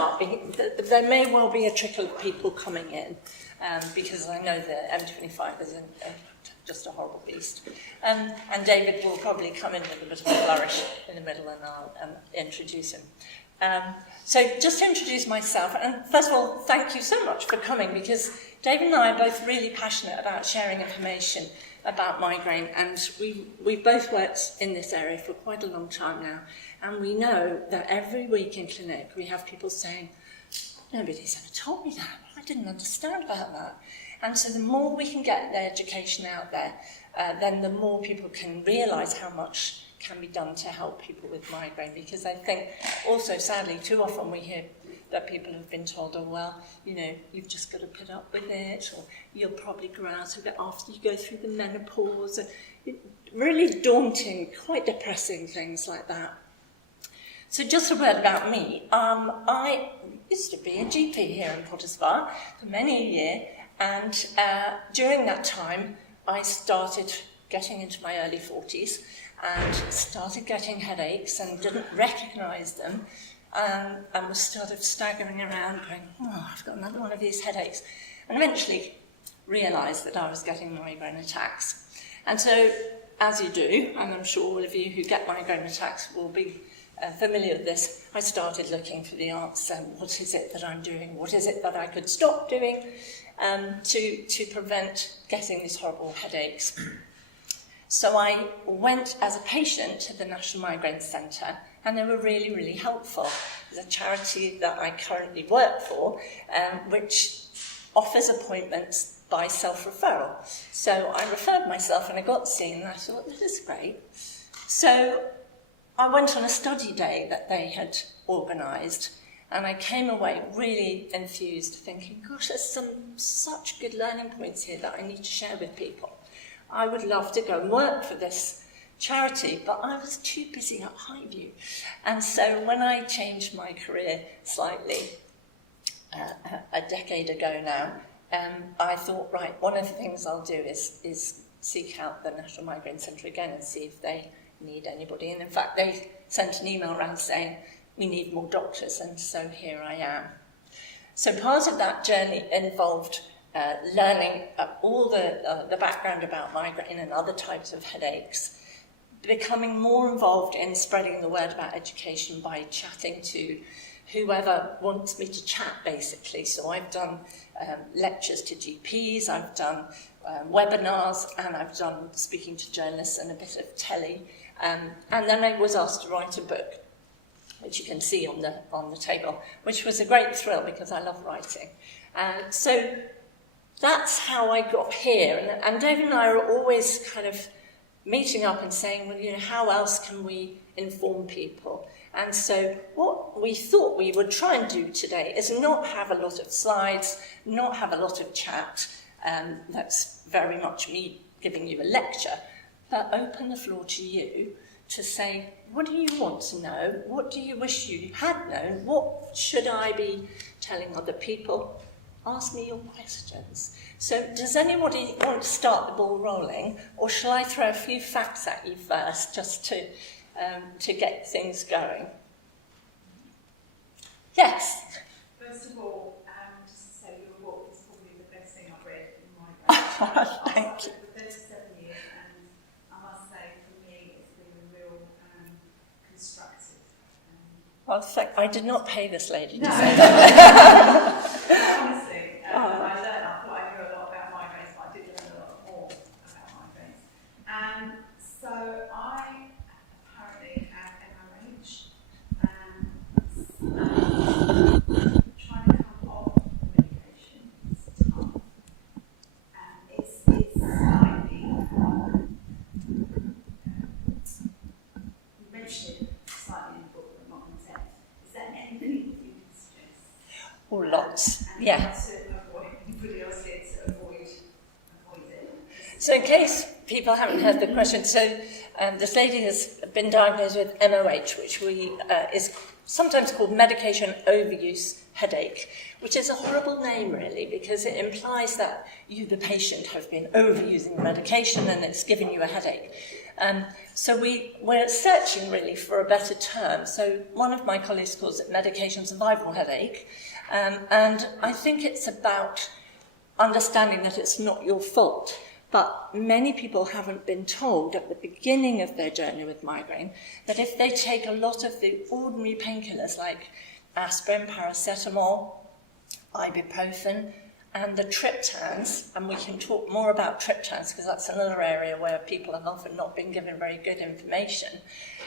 start, there may well be a trickle of people coming in, because I know that M25 is just a horrible beast. And David will probably come in with a bit of a flourish in the middle, and I'll introduce him. So just to introduce myself, and first of all, thank you so much for coming, because David and I are both really passionate about sharing information about migraine, and we've both worked in this area for quite a long time now, and we know that every week in clinic we have people saying, nobody's ever told me that, I didn't understand about that. And so the more we can get the education out there, then the more people can realise how much can be done to help people with migraine, because I think also, sadly, too often we hear that people have been told, oh, well, you know, you've just got to put up with it, or you'll probably grow out of it after you go through the menopause. And really daunting, quite depressing things like that. So just a word about me. I used to be a GP here in Potters Bar for many a year, and during that time I started getting into my early 40s and started getting headaches and didn't recognise them, and was sort of staggering around going, oh, I've got another one of these headaches, and eventually realised that I was getting migraine attacks. And so, as you do, and I'm sure all of you who get migraine attacks will be familiar with this, I started looking for the answer. What is it that I'm doing? What is it that I could stop doing to prevent getting these horrible headaches? So I went as a patient to the National Migraine Centre, and they were really, really helpful. There's a charity that I currently work for, which offers appointments by self-referral. So I referred myself and I got seen, and I thought, this is great. So I went on a study day that they had organised, and I came away really enthused, thinking, gosh, there's such good learning points here that I need to share with people. I would love to go and work for this charity, but I was too busy at Highview. And so when I changed my career slightly a decade ago now, I thought, right, one of the things I'll do is seek out the National Migraine Centre again and see if they need anybody. And in fact, they sent an email around saying, we need more doctors, and so here I am. So part of that journey involved learning all the background about migraine and other types of headaches, becoming more involved in spreading the word about education by chatting to whoever wants me to chat, basically. So I've done lectures to GPs, I've done webinars, and I've done speaking to journalists and a bit of telly. And then I was asked to write a book, which you can see on the table, which was a great thrill because I love writing. So that's how I got here. And David and I are always kind of meeting up and saying, well, you know, how else can we inform people? And so what we thought we would try and do today is not have a lot of slides, not have a lot of chat, that's very much me giving you a lecture, but open the floor to you to say, what do you want to know? What do you wish you had known? What should I be telling other people? Ask me your questions. So does anybody want to start the ball rolling, or shall I throw a few facts at you first, just to get things going? Yes? First of all, just to say your book is probably the best thing I've read in my life. Thank you. For 37 years, and I must say, for me, it's been a real constructive. Well, I did not pay this lady to No. say that. Honestly, I thought I knew a lot about migraines, but I did learn a lot more about migraines. And so I apparently have MRH, trying to come off medication is tough. And it's slightly, you mentioned it slightly in the book, but not in depth. Is there anything that you can suggest? Or lots, And yeah. how to avoid, anybody else here to avoid it? So in case people haven't heard the question, so this lady has been diagnosed with MOH, which is sometimes called medication overuse headache, which is a horrible name really, because it implies that you, the patient, have been overusing the medication and it's giving you a headache. So we're searching really for a better term. So one of my colleagues calls it medication survival headache. And I think it's about understanding that it's not your fault. But many people haven't been told at the beginning of their journey with migraine that if they take a lot of the ordinary painkillers like aspirin, paracetamol, ibuprofen, and the triptans, and we can talk more about triptans because that's another area where people have often not been given very good information.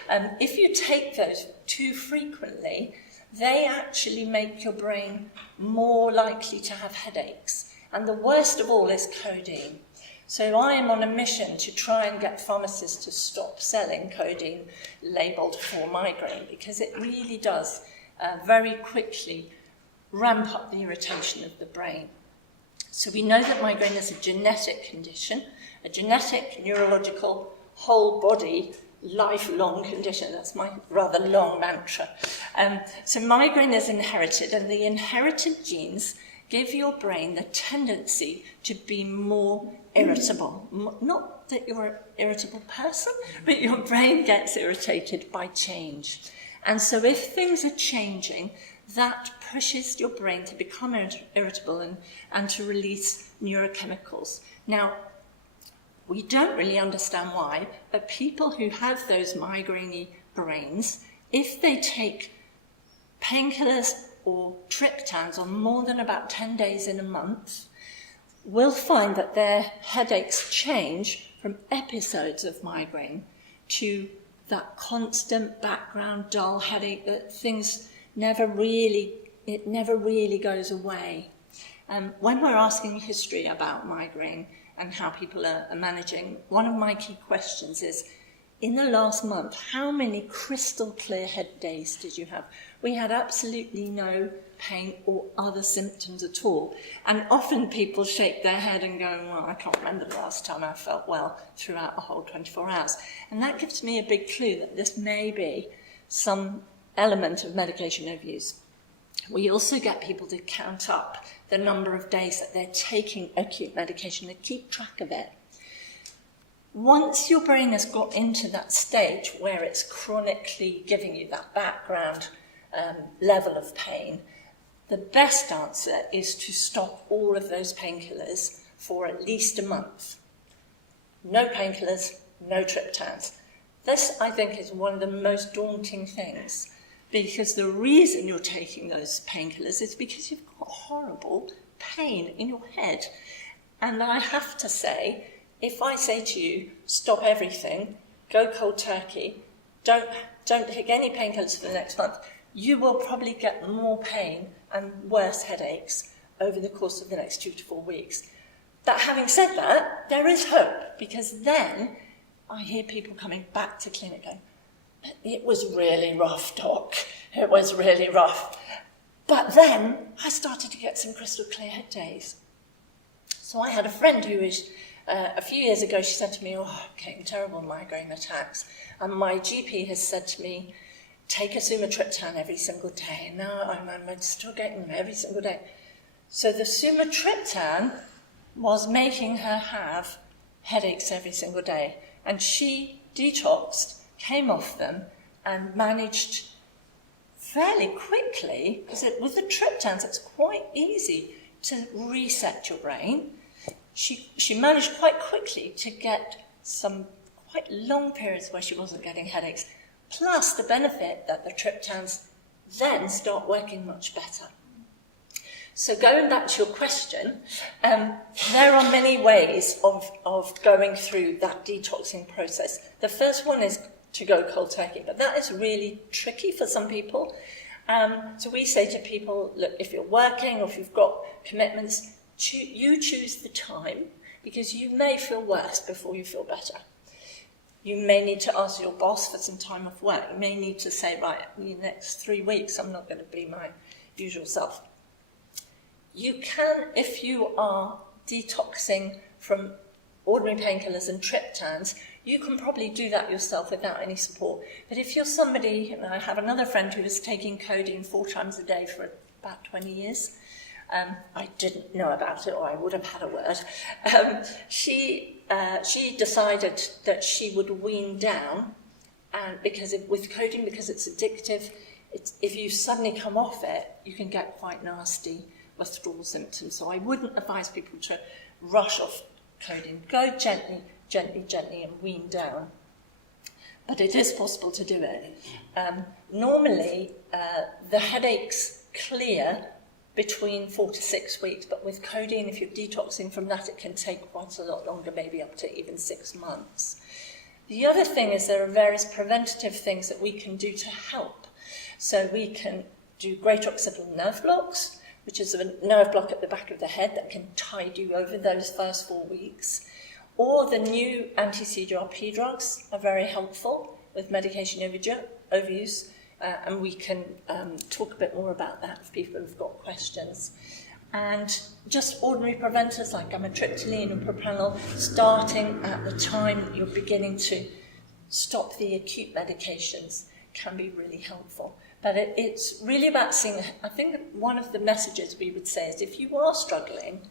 If you take those too frequently, they actually make your brain more likely to have headaches. And the worst of all is codeine. So I am on a mission to try and get pharmacists to stop selling codeine labelled for migraine because it really does very quickly ramp up the irritation of the brain. So we know that migraine is a genetic condition, a genetic, neurological, whole body, lifelong condition. That's my rather long mantra. So migraine is inherited, and the inherited genes give your brain the tendency to be more irritable. Not that you're an irritable person, but your brain gets irritated by change. And so if things are changing, that pushes your brain to become irritable and to release neurochemicals. Now, we don't really understand why, but people who have those migraine brains, if they take painkillers or triptans on more than about 10 days in a month, will find that their headaches change from episodes of migraine to that constant background dull headache that things never really goes away. When we're asking history about migraine and how people are managing, one of my key questions is, in the last month, how many crystal clear head days did you have? We had absolutely no pain or other symptoms at all. And often people shake their head and go, well, I can't remember the last time I felt well throughout a whole 24 hours. And that gives me a big clue that this may be some element of medication overuse. We also get people to count up the number of days that they're taking acute medication and keep track of it. Once your brain has got into that stage where it's chronically giving you that background level of pain, the best answer is to stop all of those painkillers for at least a month. No painkillers, no triptans. This, I think, is one of the most daunting things, because the reason you're taking those painkillers is because you've got horrible pain in your head. And I have to say, if I say to you, stop everything, go cold turkey, don't take any painkillers for the next month, you will probably get more pain and worse headaches over the course of the next 2 to 4 weeks. But having said that, there is hope, because then I hear people coming back to clinic going, it was really rough, doc. It was really rough. But then I started to get some crystal clear head days. So I had a friend who was, a few years ago, she said to me, oh, I'm getting terrible migraine attacks. And my GP has said to me, take a sumatriptan every single day. And now I'm still getting them every single day. So the sumatriptan was making her have headaches every single day. And she detoxed, came off them, and managed fairly quickly, because with the triptans it's quite easy to reset your brain. She managed quite quickly to get some quite long periods where she wasn't getting headaches, plus the benefit that the triptans then start working much better. So going back to your question, there are many ways of going through that detoxing process. The first one is to go cold turkey, but that is really tricky for some people. So we say to people, look, if you're working or if you've got commitments, you choose the time, because you may feel worse before you feel better. You may need to ask your boss for some time off work. You may need to say, right, in the next 3 weeks, I'm not going to be my usual self. You can, if you are detoxing from ordinary painkillers and triptans, you can probably do that yourself without any support. But if you're somebody, and I have another friend who was taking codeine 4 times a day for about 20 years, I didn't know about it, or I would have had a word. She decided that she would wean down, and with codeine, because it's addictive, if you suddenly come off it, you can get quite nasty withdrawal symptoms. So I wouldn't advise people to rush off codeine. Go gently, gently, gently, and wean down. But it is possible to do it. Normally, the headaches clear between 4 to 6 weeks, but with codeine, if you're detoxing from that, it can take quite a lot longer, maybe up to even 6 months. The other thing is there are various preventative things that we can do to help. So we can do greater occipital nerve blocks, which is a nerve block at the back of the head that can tide you over those first 4 weeks. Or the new anti-CGRP drugs are very helpful with medication overuse, and we can talk a bit more about that if people have got questions. And just ordinary preventers like amitriptyline and propranolol, starting at the time you're beginning to stop the acute medications, can be really helpful. But it's really about seeing, I think one of the messages we would say is if you are struggling,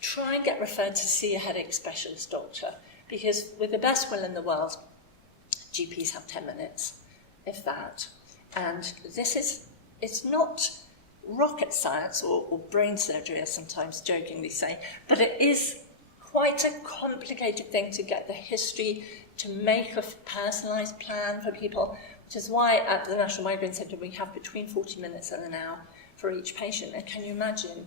try and get referred to see a headache specialist doctor, because with the best will in the world, GPs have 10 minutes, if that. And it's not rocket science or brain surgery, as sometimes jokingly say, but it is quite a complicated thing to get the history, to make a personalised plan for people, which is why at the National Migraine Centre we have between 40 minutes and an hour for each patient. And can you imagine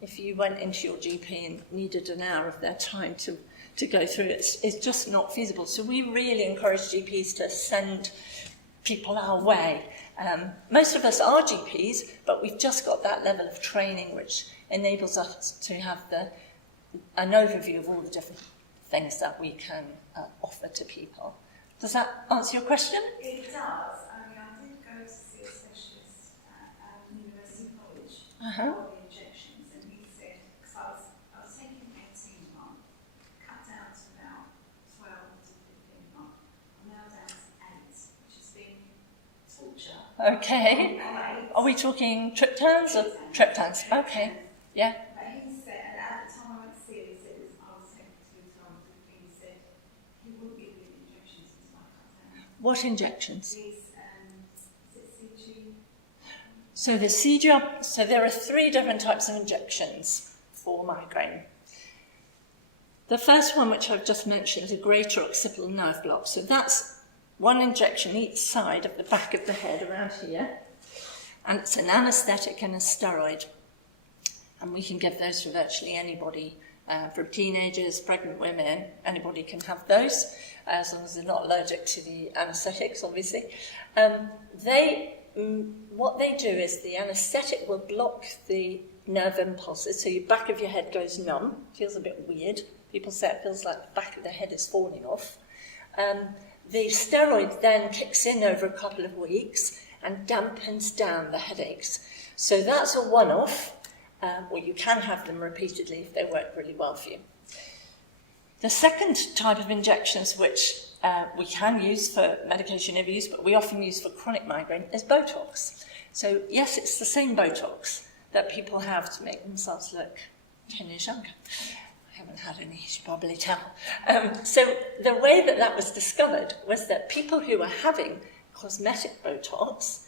if you went into your GP and needed an hour of their time to go through it? It's just not feasible. So we really encourage GPs to send people our way. Most of us are GPs, but we've just got that level of training which enables us to have an overview of all the different things that we can offer to people. Does that answer your question? It does. I mean, I did go to see a specialist at University College for the injections, and he said, because I was taking 18 a month, cut down to about 12 to 15 a month. I'm now down to 8, which has been torture. Okay. Are we talking triptans or triptans? Okay. Yeah. But he said, and at the time I went to see him, he said I was taking 2 times. He said he wouldn't give me the injections until I cut down. What injections? These, is it CG? So there are 3 different types of injections for migraine. The first one, which I've just mentioned, is a greater occipital nerve block. So that's 1 injection each side of the back of the head around here. And it's an anaesthetic and a steroid. And we can give those to virtually anybody, from teenagers, pregnant women, anybody can have those, as long as they're not allergic to the anaesthetics, obviously. What they do is the anaesthetic will block the nerve impulses, so your back of your head goes numb. Feels a bit weird. People say it feels like the back of the head is falling off. The steroid then kicks in over a couple of weeks and dampens down the headaches. So that's a one-off, or you can have them repeatedly if they work really well for you. The second type of injections, which we can use for medication overuse, but we often use for chronic migraine, is Botox. So yes, it's the same Botox that people have to make themselves look 10 years younger. I haven't had any, you should probably tell. So the way that was discovered was that people who were having cosmetic Botox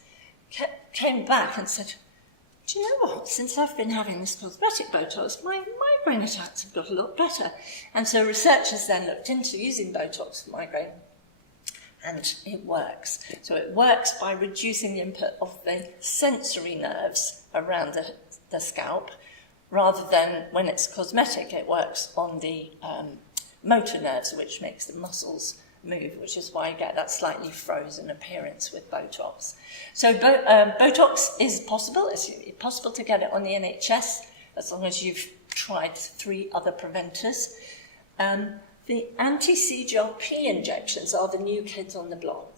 came back and said, do you know what, since I've been having this cosmetic Botox, my migraine attacks have got a lot better. And so researchers then looked into using Botox for migraine, and it works. So it works by reducing the input of the sensory nerves around the scalp, rather than when it's cosmetic, it works on the motor nerves, which makes the muscles move, which is why you get that slightly frozen appearance with Botox. So Botox is possible. It's possible to get it on the NHS as long as you've tried 3 other preventers. The anti-CGRP injections are the new kids on the block.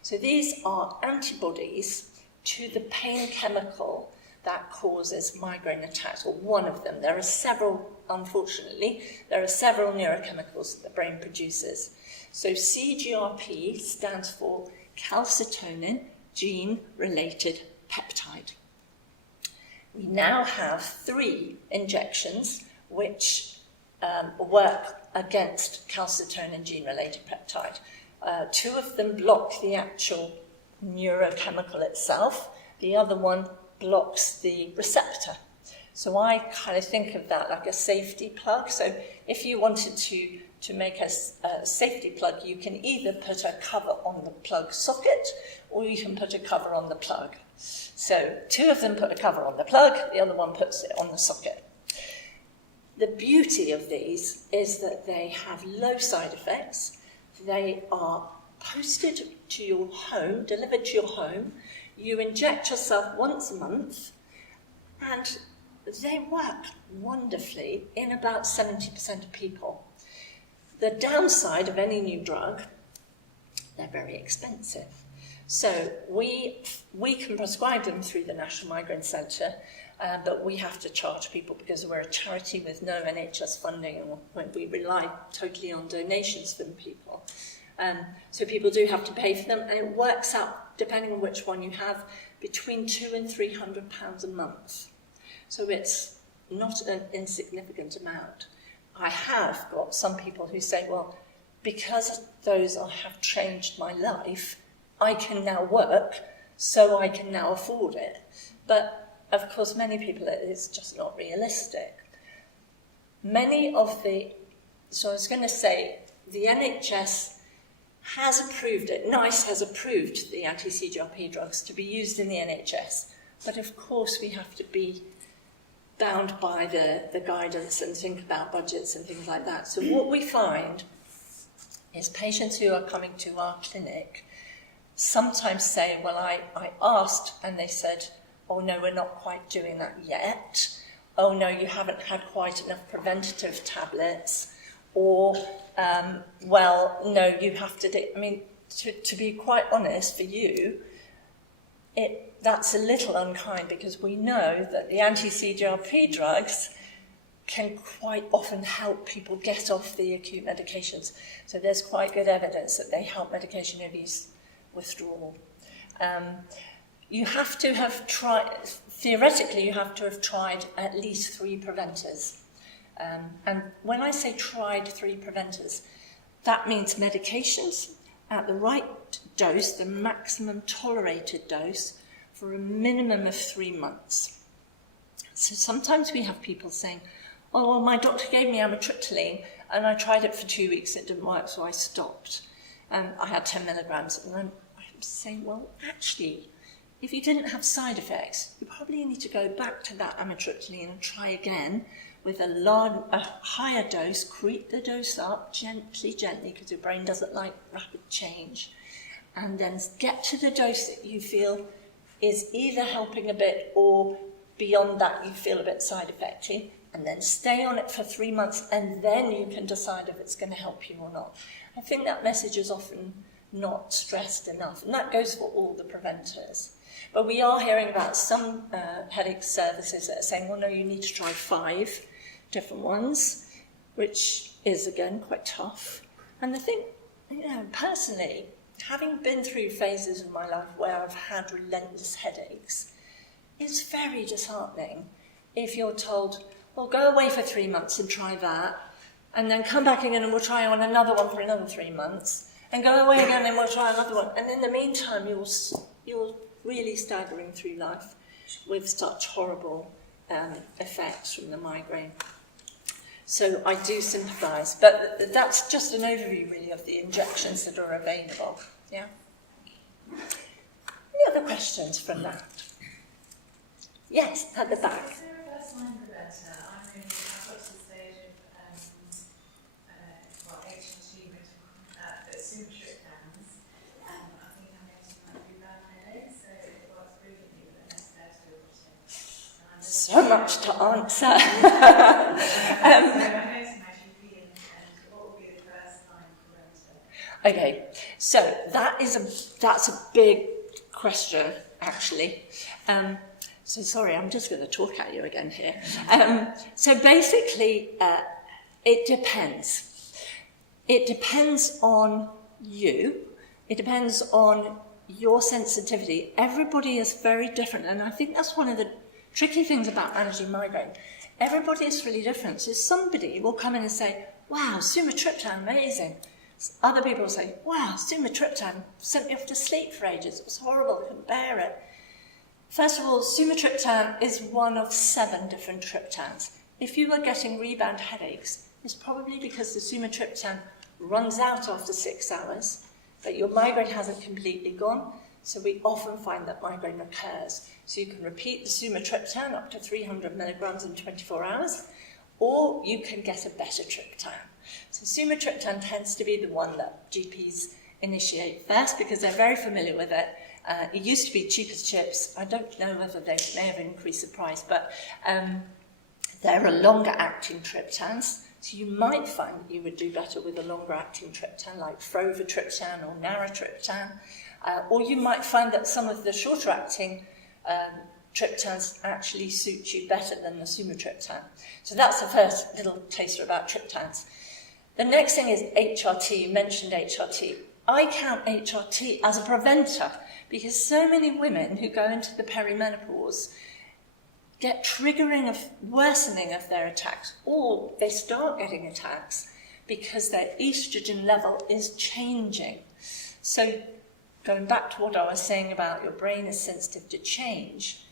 So these are antibodies to the pain chemical that causes migraine attacks, or one of them. There are several, unfortunately, there are several neurochemicals that the brain produces. So CGRP stands for calcitonin gene-related peptide. We now have 3 injections which work against calcitonin gene-related peptide. 2 of them block the actual neurochemical itself. The other one blocks the receptor. So I kind of think of that like a safety plug. So if you wanted to make a safety plug, you can either put a cover on the plug socket or you can put a cover on the plug. So 2 of them put a cover on the plug, the other one puts it on the socket. The beauty of these is that they have low side effects. They are posted to your home, delivered to your home. You inject yourself once a month, and they work wonderfully in about 70% of people. The downside of any new drug, they're very expensive. So we can prescribe them through the National Migraine Centre, but we have to charge people because we're a charity with no NHS funding and we rely totally on donations from people. So people do have to pay for them, and it works out, depending on which one you have, between £200 and £300 a month. So it's not an insignificant amount. I have got some people who say, well, because those have changed my life, I can now work, so I can now afford it. But, of course, many people, it's just not realistic. So I was going to say, the NHS has approved it, NICE has approved the anti-CGRP drugs to be used in the NHS. But, of course, we have to be bound by the guidance and think about budgets and things like that. So what we find is patients who are coming to our clinic sometimes say, well, I asked and they said, oh no, we're not quite doing that yet. Oh no, you haven't had quite enough preventative tablets. Or, well, no, you have to do, I mean, to be quite honest for you, that's a little unkind because we know that the anti-CGRP drugs can quite often help people get off the acute medications. So there's quite good evidence that they help medication abuse withdrawal. You have to have tried, theoretically, you have to have tried at least 3 preventers. And when I say tried 3 preventers, that means medications at the right dose, the maximum tolerated dose, for a minimum of 3 months. So sometimes we have people saying, oh, well, my doctor gave me amitriptyline and I tried it for 2 weeks, it didn't work, so I stopped. And I had 10 milligrams. And I'm saying, well, actually, if you didn't have side effects, you probably need to go back to that amitriptyline and try again with a higher dose, creep the dose up gently, because your brain doesn't like rapid change. And then get to the dose that you feel is either helping a bit or beyond that you feel a bit side effecty, and then stay on it for 3 months, and then you can decide if it's going to help you or not. I think that message is often not stressed enough, and that goes for all the preventers. But we are hearing about some headache services that are saying, well, no, you need to try 5 different ones, which is, again, quite tough. And I think, personally, having been through phases of my life where I've had relentless headaches, it's very disheartening if you're told, well, go away for 3 months and try that, and then come back again and we'll try on another one for another 3 months, and go away again and we'll try another one. And in the meantime, you're really staggering through life with such horrible effects from the migraine. So I do sympathise, but that's just an overview, really, of the injections that are available. Yeah? Any other questions from that? Yes, at the back. Is there a first line preventer? I've got to the stage of HT, symmetric hands, and I think I'm getting like 3 bad headaches, so it works brilliantly with an SPF. So much to answer. Okay, so that's a big question, actually. So sorry, I'm just going to talk at you again here. So basically, it depends. It depends on you. It depends on your sensitivity. Everybody is very different, and I think that's one of the tricky things about managing migraine, everybody is really different. So somebody will come in and say, wow, sumatriptan, amazing. Other people will say, wow, sumatriptan sent me off to sleep for ages. It was horrible, I couldn't bear it. First of all, sumatriptan is one of 7 different triptans. If you are getting rebound headaches, it's probably because the sumatriptan runs out after 6 hours, but your migraine hasn't completely gone. So we often find that migraine recurs. So you can repeat the sumatriptan up to 300 milligrams in 24 hours, or you can get a better triptan. So sumatriptan tends to be the one that GPs initiate first because they're very familiar with it. It used to be cheap as chips. I don't know whether they may have increased the price, but there are longer acting triptans. So you might find that you would do better with a longer acting triptan like frovatriptan or naratriptan. Or you might find that some of the shorter acting triptans actually suit you better than the sumatriptan. So that's the first little taster about triptans. The next thing is HRT. You mentioned HRT. I count HRT as a preventer because so many women who go into the perimenopause get worsening of their attacks, or they start getting attacks because their estrogen level is changing. So going back to what I was saying about your brain is sensitive to change,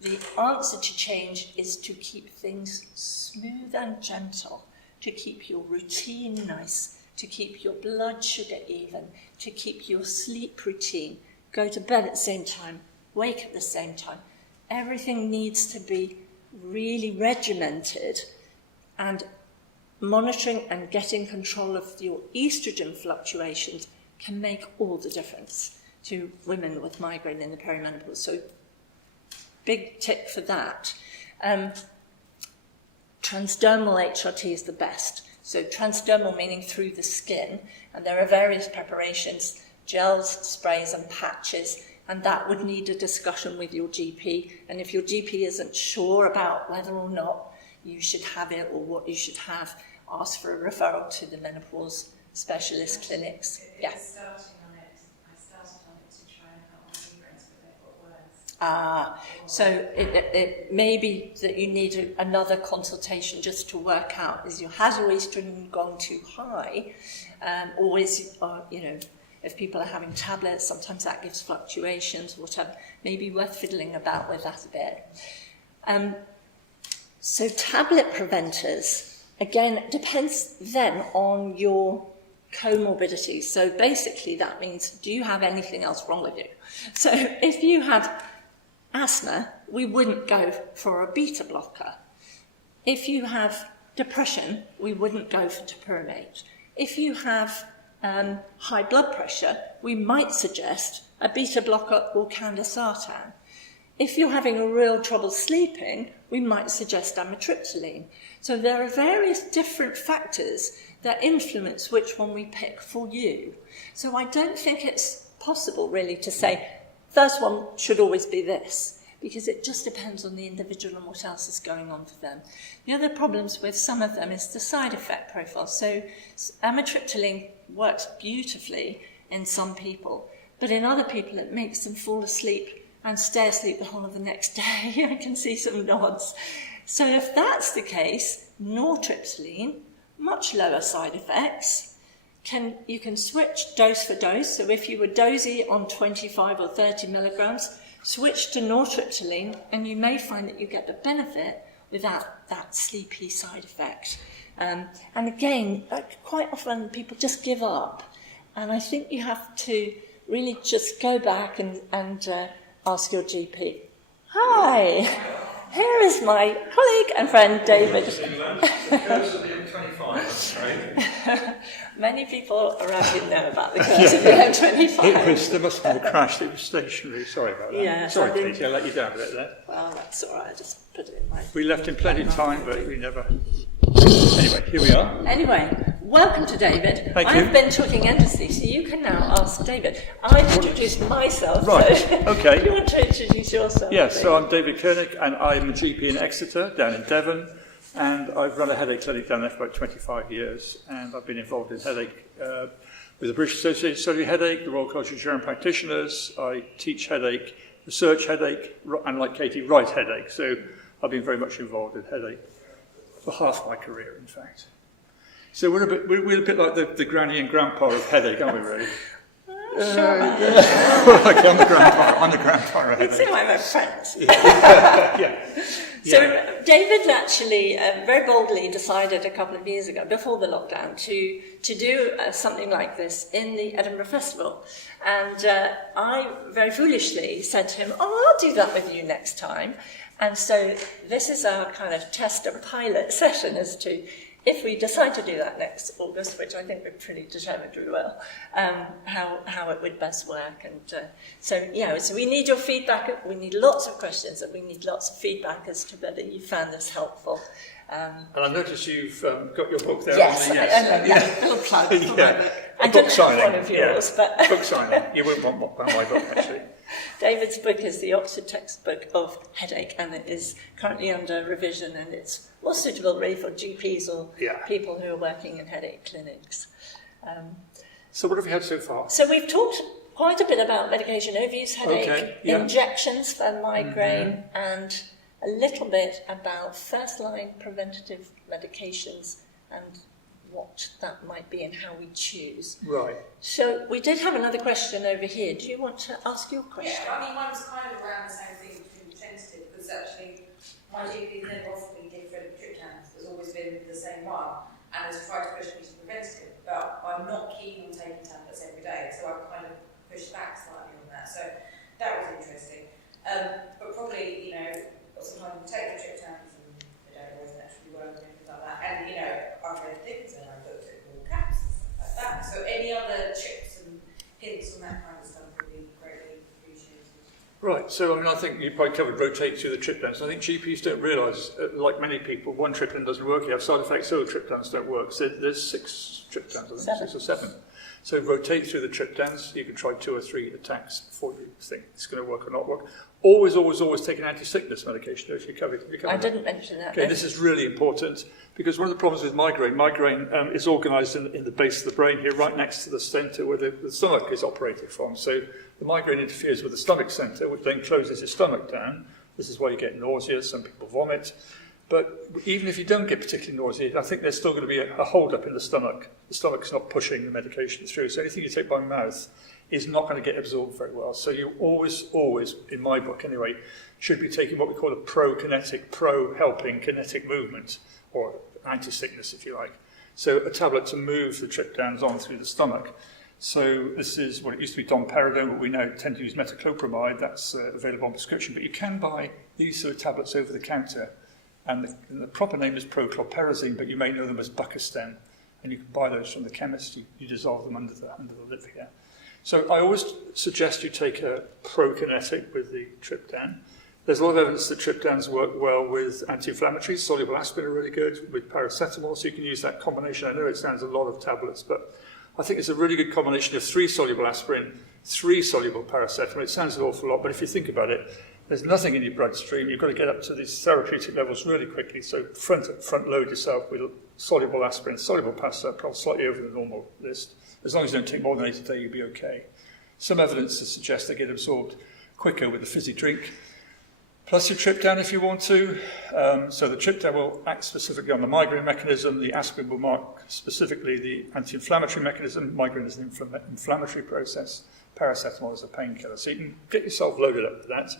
the answer to change is to keep things smooth and gentle, to keep your routine nice, to keep your blood sugar even, to keep your sleep routine, go to bed at the same time, wake at the same time. Everything needs to be really regimented, and monitoring and getting control of your estrogen fluctuations can make all the difference to women with migraine in the perimenopause. So big tip for that. Transdermal HRT is the best. So transdermal meaning through the skin, and there are various preparations, gels, sprays and patches, and that would need a discussion with your GP. And if your GP isn't sure about whether or not you should have it or what you should have, ask for a referral to the menopause specialist clinics. Yeah. I started on it to try and help my migraines, but they got worse. So it may be that you need another consultation just to work out, has your estrogen gone too high, or is, if people are having tablets, sometimes that gives fluctuations, whatever. Maybe worth fiddling about with that a bit. So tablet preventers, again, it depends then on your comorbidities. So basically that means, do you have anything else wrong with you? So if you have asthma, we wouldn't go for a beta blocker. If you have depression, we wouldn't go for topiramate. If you have high blood pressure, we might suggest a beta blocker or candesartan. If you're having a real trouble sleeping, we might suggest amitriptyline. So there are various different factors that influence which one we pick for you. So I don't think it's possible really to say, first one should always be this, because it just depends on the individual and what else is going on for them. The other problems with some of them is the side effect profile. So amitriptyline works beautifully in some people, but in other people it makes them fall asleep and stay asleep the whole of the next day. I can see some nods. So if that's the case, nortriptyline, much lower side effects. You can switch dose for dose. So if you were dozy on 25 or 30 milligrams, switch to nortriptyline, and you may find that you get the benefit without that sleepy side effect. And again, quite often people just give up. And I think you have to really just go back and ask your GP. Hi, here is my colleague and friend David. Many people around here know about the curse of the M25. There must have been a crash, it was stationary, sorry about that. Yeah, sorry, Katy, I let you down a bit there. Well, that's all right, I just put it in my... We left in plenty of time, but we never... Anyway, here we are. Anyway, welcome to David. Thank you. I've been talking endlessly, so you can now ask David. I've introduced myself, right. So okay. if you want to introduce yourself. Yes, so I'm David Kernick, and I'm a GP in Exeter, down in Devon, and I've run a headache clinic down there for about 25 years, and I've been involved in headache with the British Association of Headache, the Royal College of General Practitioners. I teach headache research headache, and like Katy, right headache. So I've been very much involved in headache for half my career, in fact. So we're a bit like the granny and grandpa of headache, aren't we, really? Okay, I'm the grandpa of headache. So I'm a friend. Yeah. So David actually very boldly decided a couple of years ago, before the lockdown, to do something like this in the Edinburgh Festival. And I very foolishly said to him, I'll do that with you next time. And so this is our kind of test and pilot session as to, if we decide to do that next August, which I think we're pretty determined we will, how it would best work. And so we need your feedback. We need lots of questions, and we need lots of feedback as to whether you found this helpful. And I notice you've got your book there. Yes, on the, little plug for my book. I book don't signing. have one of yours, but book signing. You wouldn't want my book, actually. David's book is the Oxford textbook of headache, and it is currently under revision, and it's more suitable really for GPs or people who are working in headache clinics. So what have you had so far? So we've talked quite a bit about medication overuse headache, injections for migraine, and a little bit about first-line preventative medications and what that might be and how we choose. Right. So we did have another question over here. Do you want to ask your question? Yeah, I mean, mine was kind of around the same thing between preventative, because actually my GP has never offered me different triptans. There's always been the same one, and has tried to push me to preventative, but I'm not keen on taking tablets every day, so I've kind of pushed back slightly on that. So that was interesting. But probably, sometimes you take the triptans and they don't always naturally work and things like that. And, I've read things and I've looked at all caps and stuff like that. So any other tips and hints on that kind of stuff would be greatly appreciated. Right, so I think you probably covered rotate through the triptans. I think GPs don't realise, like many people, one triptan doesn't work. You have side effects, so triptans don't work. So there's 6 triptans, I think, 6 or 7. So rotate through the triptans. You can try 2 or 3 attacks before you think it's going to work or not work. Always take an anti-sickness medication. If you covered I didn't mention that. Okay, this is really important because one of the problems with migraine is organised in the base of the brain here, right next to the centre where the stomach is operated from. So the migraine interferes with the stomach centre, which then closes your stomach down. This is why you get nausea. Some people vomit. But even if you don't get particularly nauseated, I think there's still going to be a hold-up in the stomach. The stomach's not pushing the medication through. So anything you take by mouth is not going to get absorbed very well. So you always, in my book anyway, should be taking what we call a pro-helping kinetic movement, or anti-sickness if you like. So a tablet to move the triptans on through the stomach. So this is what it used to be domperidone, but we now tend to use metoclopramide. That's available on prescription. But you can buy these sort of tablets over the counter. And the proper name is prochlorperazine, but you may know them as Buccosten. And you can buy those from the chemist. You dissolve them under the lip here. So I always suggest you take a prokinetic with the triptan. There's a lot of evidence that triptans work well with anti-inflammatories. Soluble aspirin are really good with paracetamol, so you can use that combination. I know it sounds a lot of tablets, but I think it's a really good combination of 3 soluble aspirin, 3 soluble paracetamol. It sounds an awful lot, but if you think about it, there's nothing in your bloodstream. You've got to get up to these therapeutic levels really quickly. So front load yourself with soluble aspirin, soluble paracetamol, slightly over the normal list. As long as you don't take more than 8 a day, you'll be okay. Some evidence to suggest they get absorbed quicker with a fizzy drink. Plus your triptan if you want to. So the triptan will act specifically on the migraine mechanism. The aspirin will mark specifically the anti-inflammatory mechanism. Migraine is an inflammatory process. Paracetamol is a painkiller. So you can get yourself loaded up with that.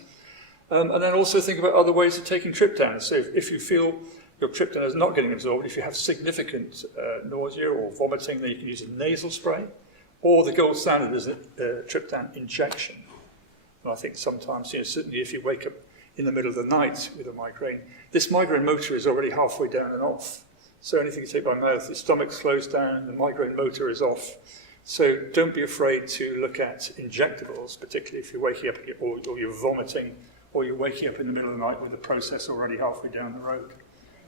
And then also think about other ways of taking triptan. So if you feel your triptan is not getting absorbed, if you have significant nausea or vomiting, then you can use a nasal spray. Or the gold standard is a triptan injection. And I think sometimes, certainly if you wake up in the middle of the night with a migraine, this migraine motor is already halfway down and off. So anything you take by mouth, the stomach slows down, the migraine motor is off. So don't be afraid to look at injectables, particularly if you're waking up or you're vomiting, or you're waking up in the middle of the night with the process already halfway down the road.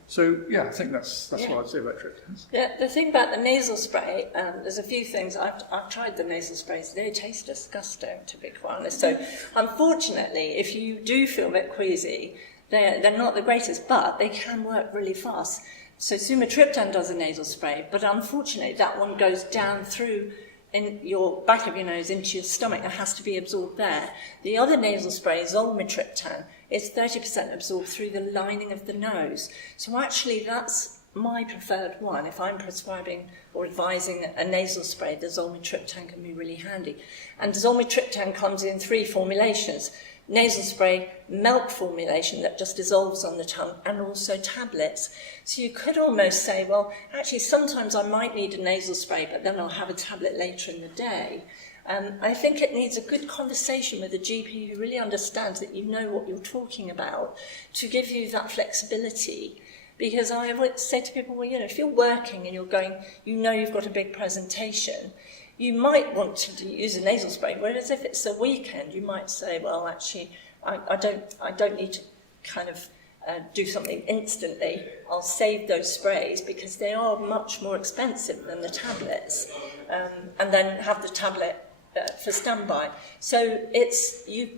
So, I think that's what I'd say about triptans. Yeah, the thing about the nasal spray, there's a few things. I've tried the nasal sprays. They taste disgusting, to be quite honest. So, unfortunately, if you do feel a bit queasy, they're not the greatest, but they can work really fast. So, sumatriptan does a nasal spray, but unfortunately, that one goes down through in your back of your nose into your stomach and has to be absorbed there. The other nasal spray, zolmitriptan, is 30% absorbed through the lining of the nose. So actually that's my preferred one. If I'm prescribing or advising a nasal spray, the zolmitriptan can be really handy. And zolmitriptan comes in 3 formulations. Nasal spray, milk formulation that just dissolves on the tongue, and also tablets. So you could almost say, well, actually sometimes I might need a nasal spray, but then I'll have a tablet later in the day. I think it needs a good conversation with a GP who really understands that you know what you're talking about, to give you that flexibility. Because I would say to people, well, if you're working and you're going, you've got a big presentation, you might want to use a nasal spray, whereas if it's a weekend, you might say, well, actually, I don't need to kind of do something instantly. I'll save those sprays because they are much more expensive than the tablets, and then have the tablet for standby. So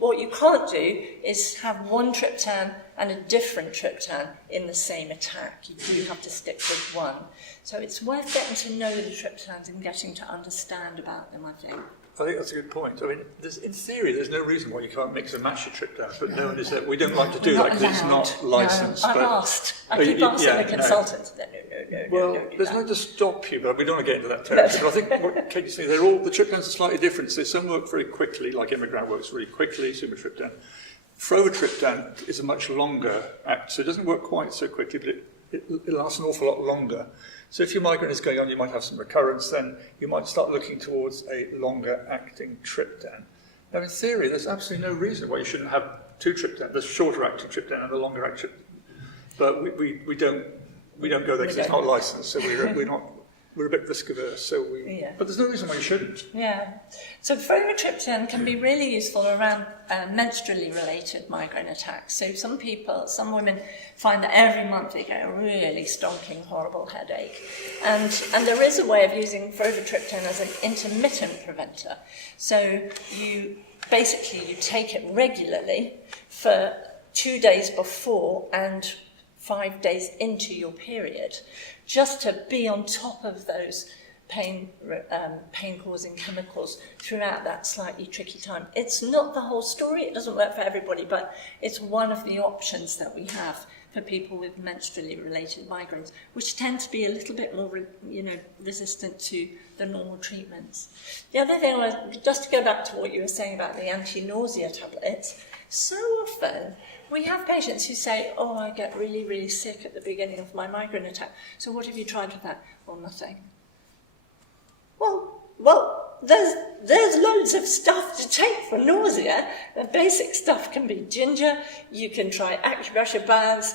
what you can't do is have one triptan and a different triptan in the same attack. You do have to stick with one. So it's worth getting to know the triptans and getting to understand about them, I think. I think that's a good point. I mean, in theory, there's no reason why you can't mix and match your triptans, but no one is that. We don't like to do that because it's not licensed. No, I've asked. I keep asking the consultants. No. Well, there's no to stop you, but we don't want to get into that territory. But I think what Katy's saying, the triptans are slightly different. So some work very quickly, like Migraine works really quickly, sumatriptan. Frovatriptan is a much longer act, so it doesn't work quite so quickly, but it lasts an awful lot longer. So if your migraine is going on, you might have some recurrence, then you might start looking towards a longer acting triptan. Now in theory, there's absolutely no reason why you shouldn't have 2 triptan, the shorter acting triptan and the longer acting. But we don't go there because it's not licensed, so we're a bit risk averse. So but there's no reason why you shouldn't. Yeah. So frovatriptan can be really useful around menstrually related migraine attacks. So some women find that every month they get a really stonking, horrible headache. And there is a way of using frovatriptan as an intermittent preventer. So you take it regularly for 2 days before and 5 days into your period, just to be on top of those pain-causing chemicals throughout that slightly tricky time. It's not the whole story, it doesn't work for everybody, but it's one of the options that we have for people with menstrually related migraines, which tend to be a little bit more, resistant to the normal treatments. The other thing was, just to go back to what you were saying about the anti-nausea tablets, so often we have patients who say, oh, I get really, really sick at the beginning of my migraine attack. So what have you tried with that? Well, nothing. Well, there's loads of stuff to take for nausea. The basic stuff can be ginger. You can try acupressure baths.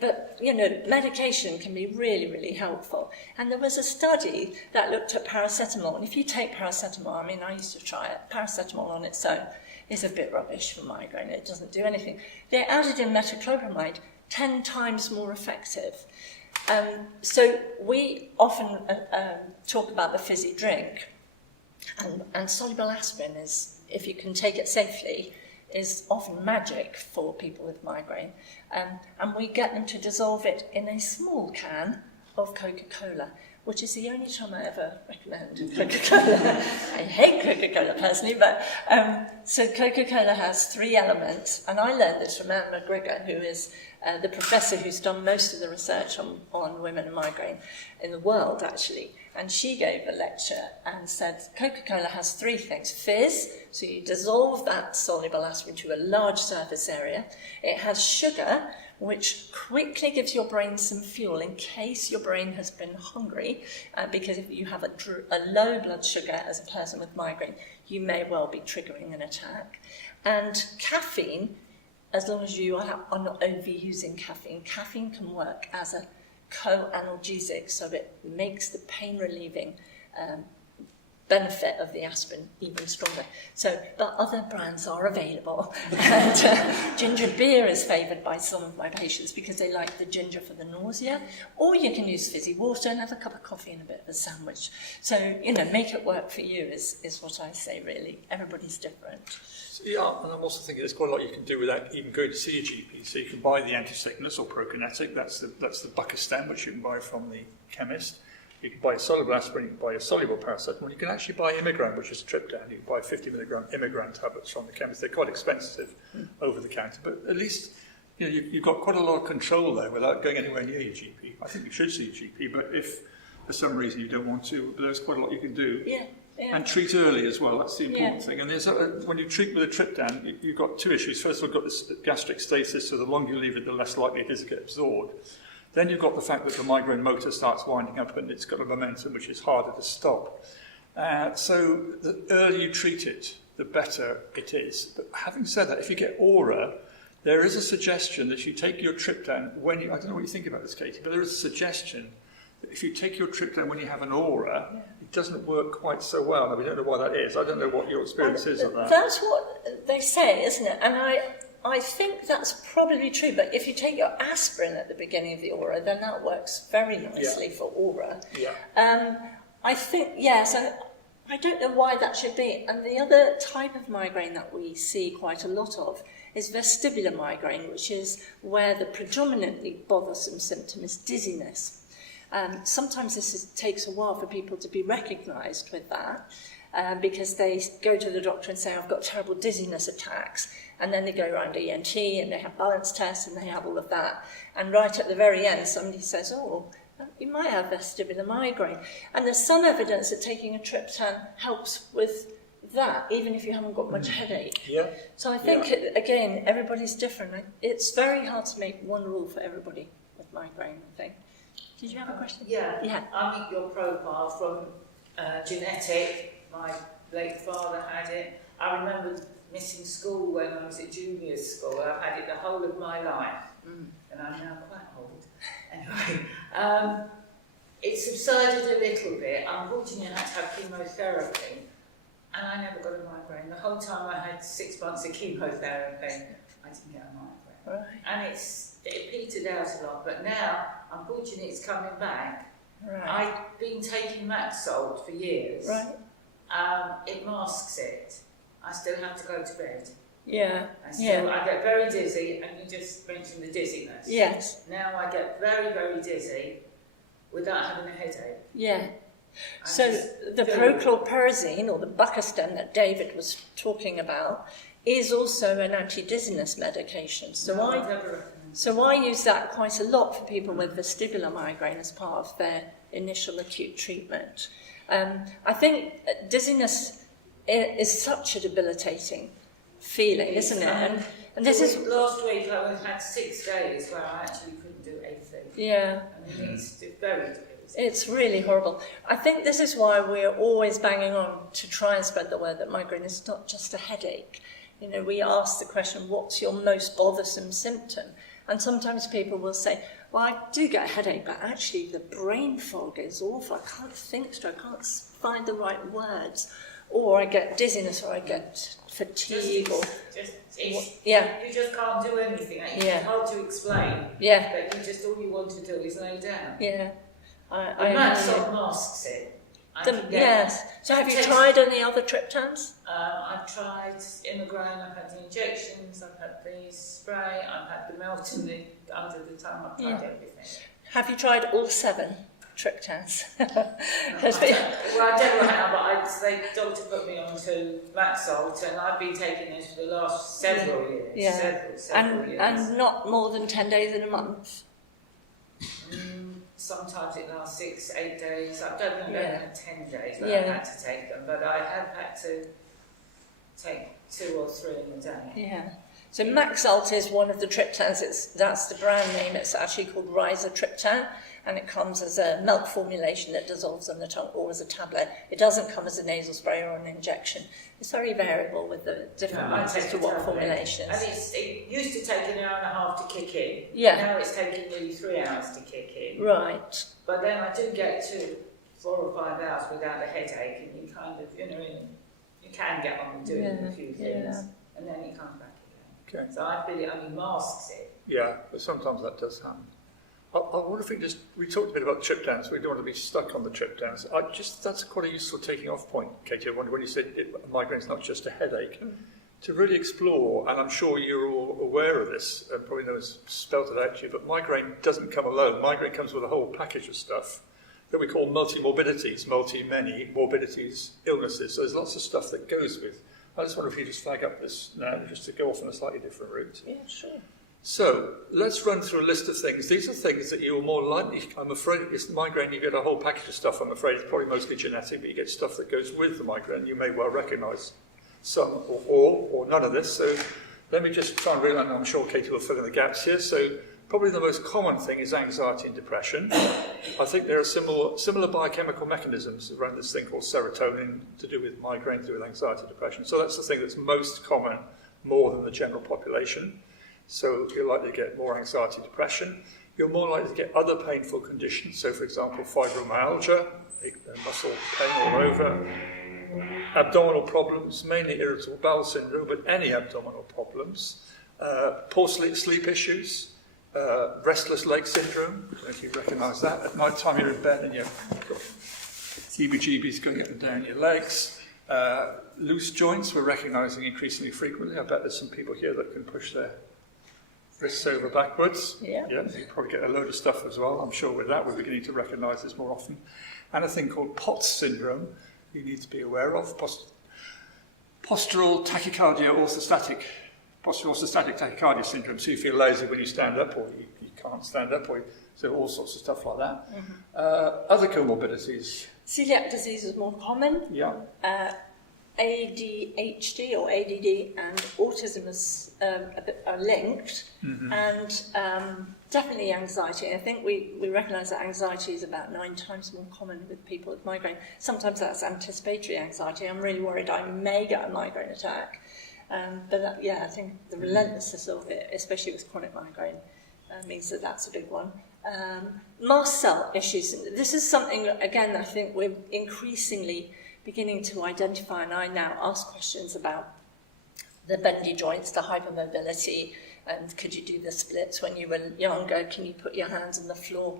But medication can be really, really helpful. And there was a study that looked at paracetamol. And if you take paracetamol, I used to try it. Paracetamol on its own is a bit rubbish for migraine. It doesn't do anything. They added in metoclopramide, 10 times more effective. So we often talk about the fizzy drink, and soluble aspirin is, if you can take it safely, is often magic for people with migraine. And we get them to dissolve it in a small can of Coca-Cola, which is the only time I ever recommend Coca-Cola. I hate Coca-Cola personally, but so Coca-Cola has 3 elements, and I learned this from Anne McGregor, who is the professor who's done most of the research on women and migraine in the world, actually. And she gave a lecture and said Coca-Cola has 3 things. Fizz, so you dissolve that soluble aspirin to a large surface area. It has sugar, which quickly gives your brain some fuel in case your brain has been hungry, because if you have a low blood sugar as a person with migraine, you may well be triggering an attack. And caffeine, as long as you are not overusing caffeine, caffeine can work as a co-analgesic, so it makes the pain-relieving benefit of the aspirin even stronger. But other brands are available. And ginger beer is favoured by some of my patients because they like the ginger for the nausea. Or you can use fizzy water and have a cup of coffee and a bit of a sandwich. So, make it work for you is what I say, really. Everybody's different. Yeah, and I'm also thinking there's quite a lot you can do without even going to see a GP. So you can buy the anti-sickness or prokinetic, that's the Bucostem, which you can buy from the chemist. You can buy a soluble aspirin, you can buy a soluble paracetamol, you can actually buy Migraine, which is a triptan. You can buy 50 milligram Migraine tablets from the chemist. They're quite expensive over the counter, but at least you've got quite a lot of control there without going anywhere near your GP. I think you should see your GP, but if for some reason you don't want to, but there's quite a lot you can do. Yeah. And treat early as well, that's the important thing. And when you treat with a triptan, you've got two issues. First of all, you've got this gastric stasis, so the longer you leave it, the less likely it is to get absorbed. Then you've got the fact that the migraine motor starts winding up and it's got a momentum which is harder to stop. So the earlier you treat it, the better it is. But having said that, if you get aura, there is a suggestion that you take your triptan when you, I don't know what you think about this, Katy, but there is a suggestion that if you take your triptan when you have an aura, it doesn't work quite so well. Now, we don't know why that is. I don't know what your experience is of that. That's what they say, isn't it? And I think that's probably true, but if you take your aspirin at the beginning of the aura, then that works very nicely for aura. Yeah. I think, yes, and I don't know why that should be. And the other type of migraine that we see quite a lot of is vestibular migraine, which is where the predominantly bothersome symptom is dizziness. Sometimes takes a while for people to be recognised with that because they go to the doctor and say, I've got terrible dizziness attacks, and then they go around ENT and they have balance tests and they have all of that. And right at the very end, somebody says, oh, you might have vestibular migraine. And there's some evidence that taking a triptan helps with that, even if you haven't got much headache. Yeah. So I think, again, everybody's different. It's very hard to make one rule for everybody with migraine, I think. Did you have a question? Yeah. I meet your profile from genetic. My late father had it. I remember missing school when I was at junior school. I've had it the whole of my life, and I'm now quite old. Anyway, it subsided a little bit. Unfortunately, I had to have chemotherapy, and I never got a migraine. The whole time I had 6 months of chemotherapy, I didn't get a migraine. Right. And it petered out a lot, but now, unfortunately, it's coming back. Right. I've been taking Maxalt for years. Right. It masks it. I still have to go to bed. Yeah. I get very dizzy, and you just mentioned the dizziness. Yes. Now I get very, very dizzy without having a headache. Yeah. So the prochlorperazine, or the Bucostem that David was talking about, is also an anti-dizziness medication. So I use that quite a lot for people with vestibular migraine as part of their initial acute treatment. I think dizziness is such a debilitating feeling, isn't it? And this is last week I had 6 days where I actually couldn't do anything. Yeah. I mean, it's very debilitating. It's really horrible. I think this is why we're always banging on to try and spread the word that migraine is not just a headache. You know, we ask the question, what's your most bothersome symptom? And sometimes people will say, well, I do get a headache, but actually the brain fog is awful. I can't think straight, I can't find the right words. Or I get dizziness, or I get fatigue. You just can't do anything. It's hard to explain. Yeah. But all you want to do is lay down. Yeah. Maxalt masks it. Yes. So have you tried any other triptans? I've tried Migraine, I've had the injections, I've had the spray, I've had the melt under the tongue, I've tried everything. Have you tried all 7 triptans? I don't know how, but the doctor put me on to Maxalt, and I've been taking this for the last several years. Yeah. Several years. And not more than 10 days in a month? Sometimes it lasts 6, 8 days. I don't know, had 10 days where I've had to take them, but I have had to take 2 or 3 in a day. Yeah. So Maxalt is one of the triptans. That's the brand name. It's actually called Rizatriptan, and it comes as a milk formulation that dissolves on the tongue, or as a tablet. It doesn't come as a nasal spray or an injection. It's very variable with the different ones as to what formulations. And it used to take an hour and a half to kick in. Yeah. Now it's taking nearly 3 hours to kick in. Right. But then I do get to 4 or 5 hours without a headache, and you kind of, you can get on and doing a few things, and then it comes back again. Okay. So I feel it only masks it. Yeah, but sometimes that does happen. I wonder if we talked a bit about triptans, we don't want to be stuck on the triptans. That's quite a useful taking off point, Katy. I wonder when you said migraine's not just a headache, to really explore, and I'm sure you're all aware of this, and probably no one's spelt it out to you, but migraine doesn't come alone. Migraine comes with a whole package of stuff. that we call multi-morbidities, many morbidities, illnesses. So there's lots of stuff that goes with. I just wonder if you just flag up this now, just to go off on a slightly different route. Yeah, sure. So let's run through a list of things. These are things that you're more likely, I'm afraid, it's migraine, you get a whole package of stuff, I'm afraid. It's probably mostly genetic, but you get stuff that goes with the migraine. You may well recognise some or all, or none of this. So let me just try and realise, I'm sure Katy will fill in the gaps here. So probably the most common thing is anxiety and depression. I think there are similar biochemical mechanisms around this thing called serotonin to do with migraine, to do with anxiety and depression. So that's the thing that's most common, more than the general population. So you're likely to get more anxiety and depression. You're more likely to get other painful conditions. So, for example, fibromyalgia, muscle pain all over, abdominal problems, mainly irritable bowel syndrome, but any abdominal problems, poor sleep issues, restless leg syndrome. I don't know if you recognise that. At night time you're in bed and you've got heebie-jeebies going up and down your legs. Loose joints we're recognising increasingly frequently. I bet there's some people here that can push their wrists over backwards. Yeah. You probably get a load of stuff as well. I'm sure with that we're beginning to recognise this more often. And a thing called POTS syndrome you need to be aware of. Postural tachycardia orthostatic tachycardia syndrome. So you feel lazy when you stand up, or you can't stand up, or so all sorts of stuff like that. Mm-hmm. Other comorbidities. Celiac disease is more common. Yeah. ADHD or ADD and autism are linked, mm-hmm. and definitely anxiety. I think we recognise that anxiety is about 9 times more common with people with migraine. Sometimes that's anticipatory anxiety. I'm really worried I may get a migraine attack. But I think the relentlessness of it, especially with chronic migraine, means that that's a big one. Mast cell issues. This is something, again, I think we're increasingly beginning to identify, and I now ask questions about the bendy joints, the hypermobility, and could you do the splits when you were younger? Can you put your hands on the floor?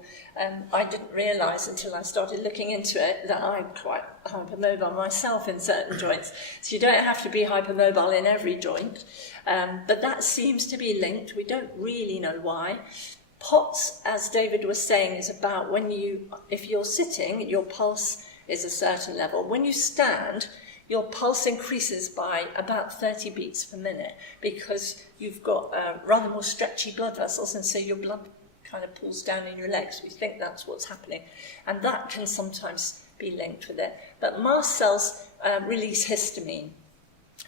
I didn't realise until I started looking into it that I'm quite hypermobile myself in certain joints. So you don't have to be hypermobile in every joint, but that seems to be linked. We don't really know why. POTS, as David was saying, is about if you're sitting, your pulse is a certain level. When you stand, your pulse increases by about 30 beats per minute because you've got rather more stretchy blood vessels, and so your blood kind of pulls down in your legs. We think that's what's happening, and that can sometimes be linked with it. But mast cells release histamine.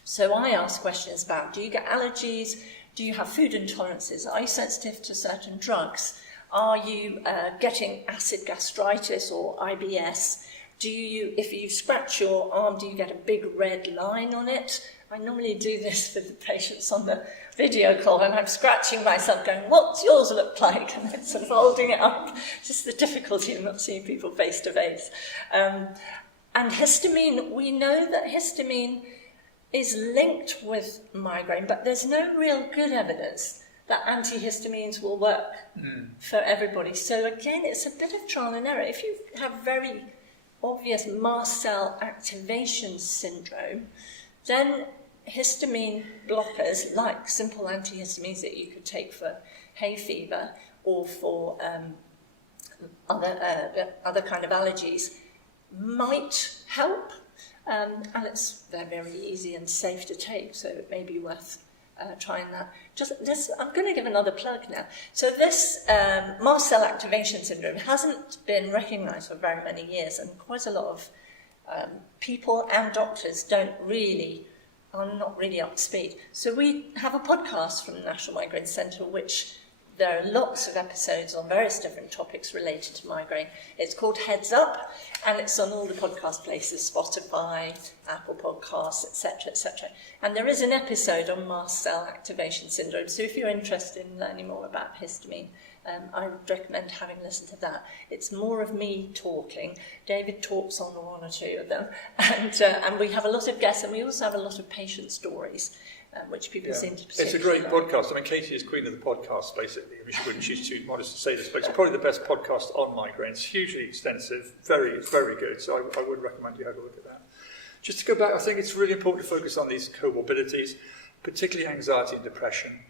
So I ask questions about, do you get allergies? Do you have food intolerances? Are you sensitive to certain drugs? Are you getting acid gastritis or IBS? If you scratch your arm, do you get a big red line on it? I normally do this with the patients on the video call, and I'm scratching myself going, what's yours look like? And then sort of holding it up. Just the difficulty of not seeing people face to face. And histamine, we know that histamine is linked with migraine, but there's no real good evidence that antihistamines will work for everybody. So again, it's a bit of trial and error. If you have very obvious mast cell activation syndrome, then histamine blockers, like simple antihistamines that you could take for hay fever or for other kind of allergies, might help. And they're very easy and safe to take, so it may be worth trying that. I'm going to give another plug now. So this mast cell activation syndrome hasn't been recognised for very many years, and quite a lot of people and doctors are not really up to speed. So we have a podcast from the National Migraine Centre, which there are lots of episodes on various different topics related to migraine. It's called Heads Up, and it's on all the podcast places, Spotify, Apple Podcasts, etc., etc. And there is an episode on mast cell activation syndrome, so if you're interested in learning more about histamine, I would recommend having listened to that. It's more of me talking. David talks on one or two of them, and we have a lot of guests, and we also have a lot of patient stories, which people seem to It's a great podcast. I mean, Katy is queen of the podcast, basically. I mean, she's too modest to say this, but it's probably the best podcast on migraines. Hugely extensive, very, very good. So I would recommend you have a look at that. Just to go back, I think it's really important to focus on these comorbidities, particularly anxiety and depression,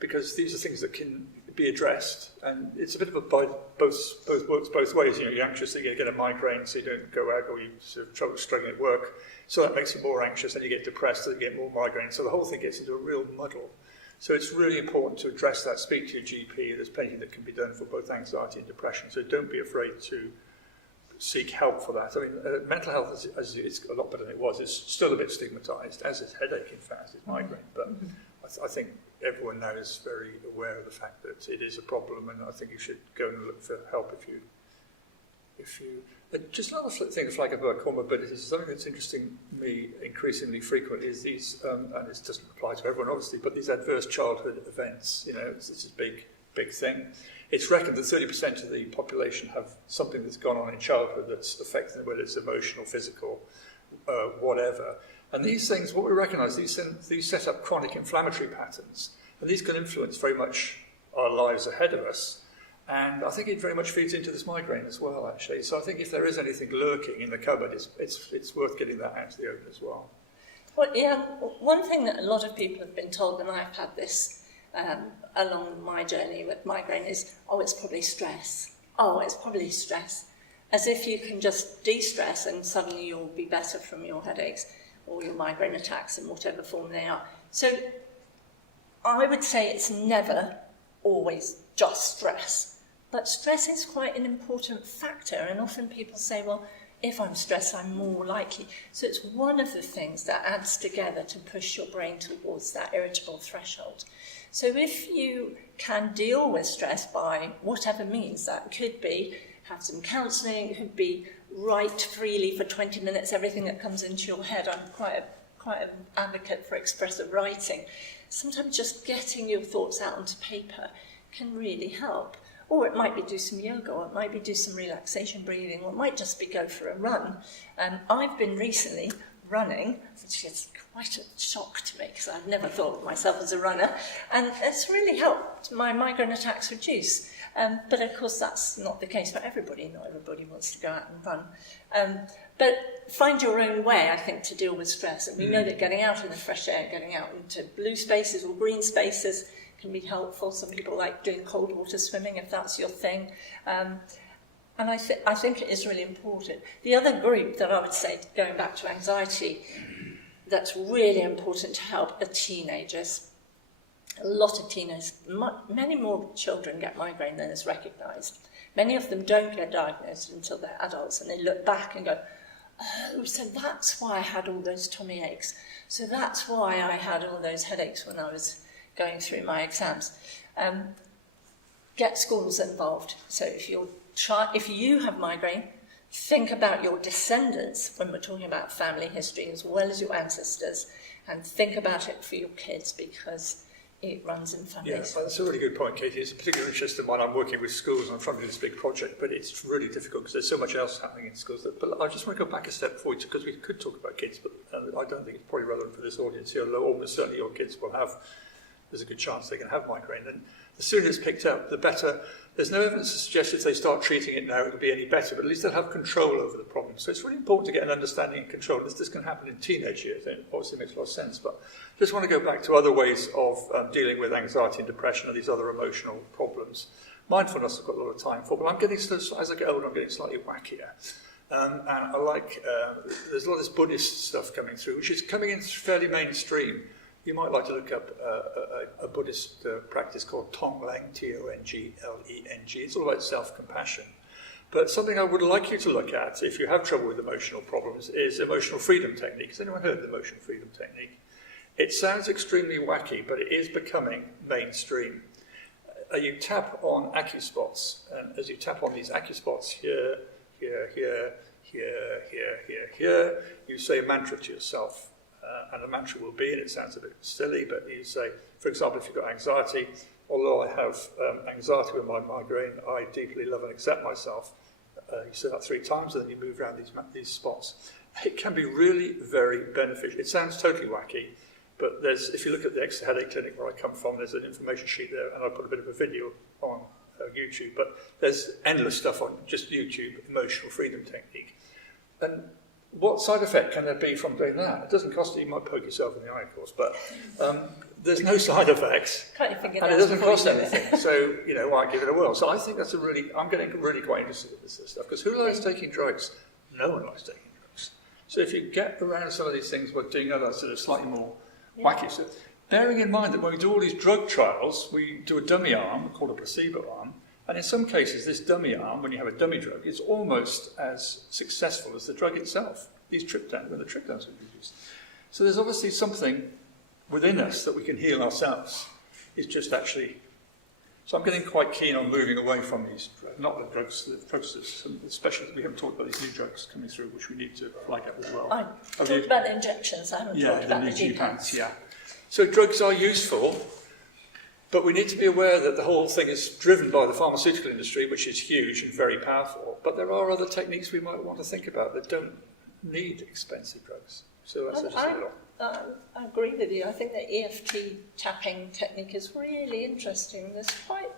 because these are things that can be addressed. And it's a bit of a both works both ways. You know, you're anxious that you're going to get a migraine, so you don't go out, or you sort of trouble struggling at work. So that makes you more anxious, and you get depressed, and you get more migraine. So the whole thing gets into a real muddle. So it's really important to address that, speak to your GP. There's plenty that can be done for both anxiety and depression. So don't be afraid to seek help for that. I mean, mental health is a lot better than it was. It's still a bit stigmatised, as is headache, in fact, is migraine. But I think everyone now is very aware of the fact that it is a problem, and I think you should go and look for help if you. Just another thing to flag up about comorbidities, something that's interesting me increasingly frequent is these, and it doesn't apply to everyone obviously, but these adverse childhood events. You know, this is a big thing. It's reckoned that 30% of the population have something that's gone on in childhood that's affecting them, whether it's emotional, physical, whatever. And these things, what we recognise, these set up chronic inflammatory patterns, and these can influence very much our lives ahead of us. And I think it very much feeds into this migraine as well, actually. So I think if there is anything lurking in the cupboard, it's worth getting that out to the open as well. Well, yeah, one thing that a lot of people have been told, and I've had this along my journey with migraine, is, oh, it's probably stress. Oh, it's probably stress. As if you can just de-stress and suddenly you'll be better from your headaches or your migraine attacks in whatever form they are. So I would say it's never always just stress. But stress is quite an important factor, and often people say, well, if I'm stressed, I'm more likely. So it's one of the things that adds together to push your brain towards that irritable threshold. So if you can deal with stress by whatever means, that could be have some counselling, it could be write freely for 20 minutes, everything that comes into your head. I'm quite an advocate for expressive writing. Sometimes just getting your thoughts out onto paper can really help. Or it might be do some yoga, or it might be do some relaxation breathing, or it might just be go for a run. I've been recently running, which is quite a shock to me because I've never thought of myself as a runner, and it's really helped my migraine attacks reduce. But of course that's not the case for everybody. Not everybody wants to go out and run. But find your own way, I think, to deal with stress. And we know that getting out in the fresh air, getting out into blue spaces or green spaces can be helpful. Some people like doing cold water swimming, if that's your thing. And I think it is really important. The other group that I would say, going back to anxiety, that's really important to help are teenagers. A lot of teenagers, many more children get migraine than is recognised. Many of them don't get diagnosed until they're adults, and they look back and go, oh, so that's why I had all those tummy aches. So that's why I had all those headaches when I was going through my exams. Get schools involved. So if you have migraine, think about your descendants when we're talking about family history as well as your ancestors, and think about it for your kids because it runs in families. Yeah, that's a really good point, Katy. It's a particular interest in mine. I'm working with schools and I'm trying to do this big project, but it's really difficult because there's so much else happening in schools. But I just want to go back a step forward because we could talk about kids, but I don't think it's probably relevant for this audience here. Almost certainly your kids will have, there's a good chance they can have migraine. And the sooner it's picked up, the better. There's no evidence to suggest if they start treating it now, it'll be any better, but at least they'll have control over the problem. So it's really important to get an understanding and control. This can happen in teenage years, and it obviously makes a lot of sense. But I just want to go back to other ways of dealing with anxiety and depression and these other emotional problems. Mindfulness I've got a lot of time for, but I'm getting, as I get older, I'm getting slightly wackier. And I like, there's a lot of this Buddhist stuff coming through, which is coming in fairly mainstream. You might like to look up a Buddhist practice called Tonglen, T-O-N-G-L-E-N-G. It's all about self-compassion. But something I would like you to look at, if you have trouble with emotional problems, is emotional freedom technique. Has anyone heard of the emotional freedom technique? It sounds extremely wacky, but it is becoming mainstream. You tap on acuspots, and as you tap on these acuspots here, here, here, here, here, here, here, you say a mantra to yourself. And the mantra will be, and it sounds a bit silly, but you say, for example, if you've got anxiety, although I have anxiety with my migraine, I deeply love and accept myself. You say that 3 times, and then you move around these spots. It can be really very beneficial. It sounds totally wacky, but if you look at the Exeter Headache Clinic where I come from, there's an information sheet there, and I put a bit of a video on YouTube, but there's endless stuff on just YouTube, emotional freedom technique. And what side effect can there be from doing that? It doesn't cost you might poke yourself in the eye, of course, but there's no side effects, Can't you figure and that it doesn't before cost you do it? anything. So, why give it a whirl? So I think I'm getting really quite interested in this stuff, because who likes taking drugs? No one likes taking drugs. So if you get around some of these things, we're doing other sort of slightly more wacky stuff. Bearing in mind that when we do all these drug trials, we do a dummy arm called a placebo arm, and in some cases, this dummy arm, when you have a dummy drug, is almost as successful as the drug itself. These triptans, when the triptans are produced. So there's obviously something within us that we can heal ourselves. It's just actually. So I'm getting quite keen on moving away from these, not the drugs, especially we haven't talked about these new drugs coming through, which we need to flag up as well. I talked about the injections, I haven't talked about the G-pads. Yeah. So drugs are useful, but we need to be aware that the whole thing is driven by the pharmaceutical industry, which is huge and very powerful. But there are other techniques we might want to think about that don't need expensive drugs. So that's just a little. I agree with you. I think the EFT tapping technique is really interesting. There's quite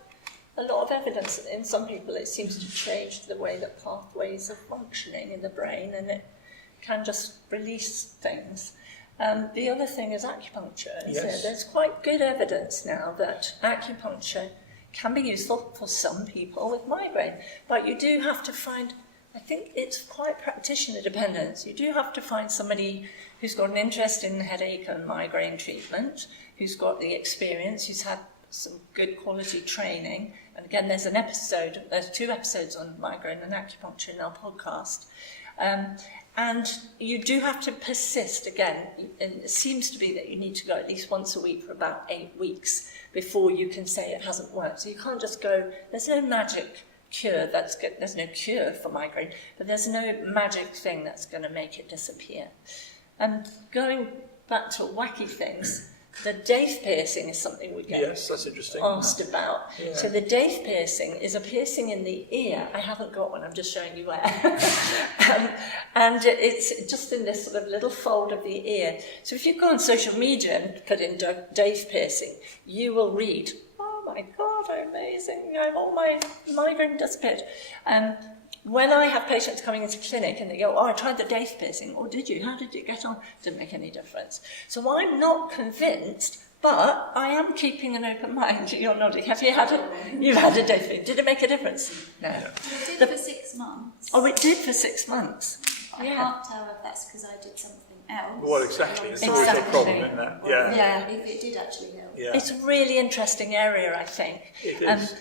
a lot of evidence that in some people it seems to change the way that pathways are functioning in the brain, and it can just release things. The other thing is acupuncture. Yes. There's quite good evidence now that acupuncture can be useful for some people with migraine, but you do have to find, I think it's quite practitioner dependent. You do have to find somebody who's got an interest in headache and migraine treatment, who's got the experience, who's had some good quality training. And again, there's 2 episodes on migraine and acupuncture in our podcast. And you do have to persist. Again, and it seems to be that you need to go at least once a week for about 8 weeks before you can say it hasn't worked. So you can't just go, there's no magic cure that's good. There's no cure for migraine, but there's no magic thing that's going to make it disappear. Going back to wacky things, the Dave piercing is something we get that's interesting. asked about. Yeah. So the Dave piercing is a piercing in the ear. I haven't got one, I'm just showing you where. And it's just in this sort of little fold of the ear. So if you go on social media and put in Dave piercing, you will read, oh my God, amazing, all my migraine disappeared. When I have patients coming into clinic and they go, oh, I tried the Dave piercing, or did you? How did it get on? Didn't make any difference. So I'm not convinced, but I am keeping an open mind. You're nodding. Have you had it? You've had a Dave piercing. Did it make a difference? No. It did for 6 months. Oh, it did for 6 months. I can't tell if that's because I did something else. Well, exactly. It's always a problem in that. Yeah. If it did actually help. Yeah. It's a really interesting area, I think. It is.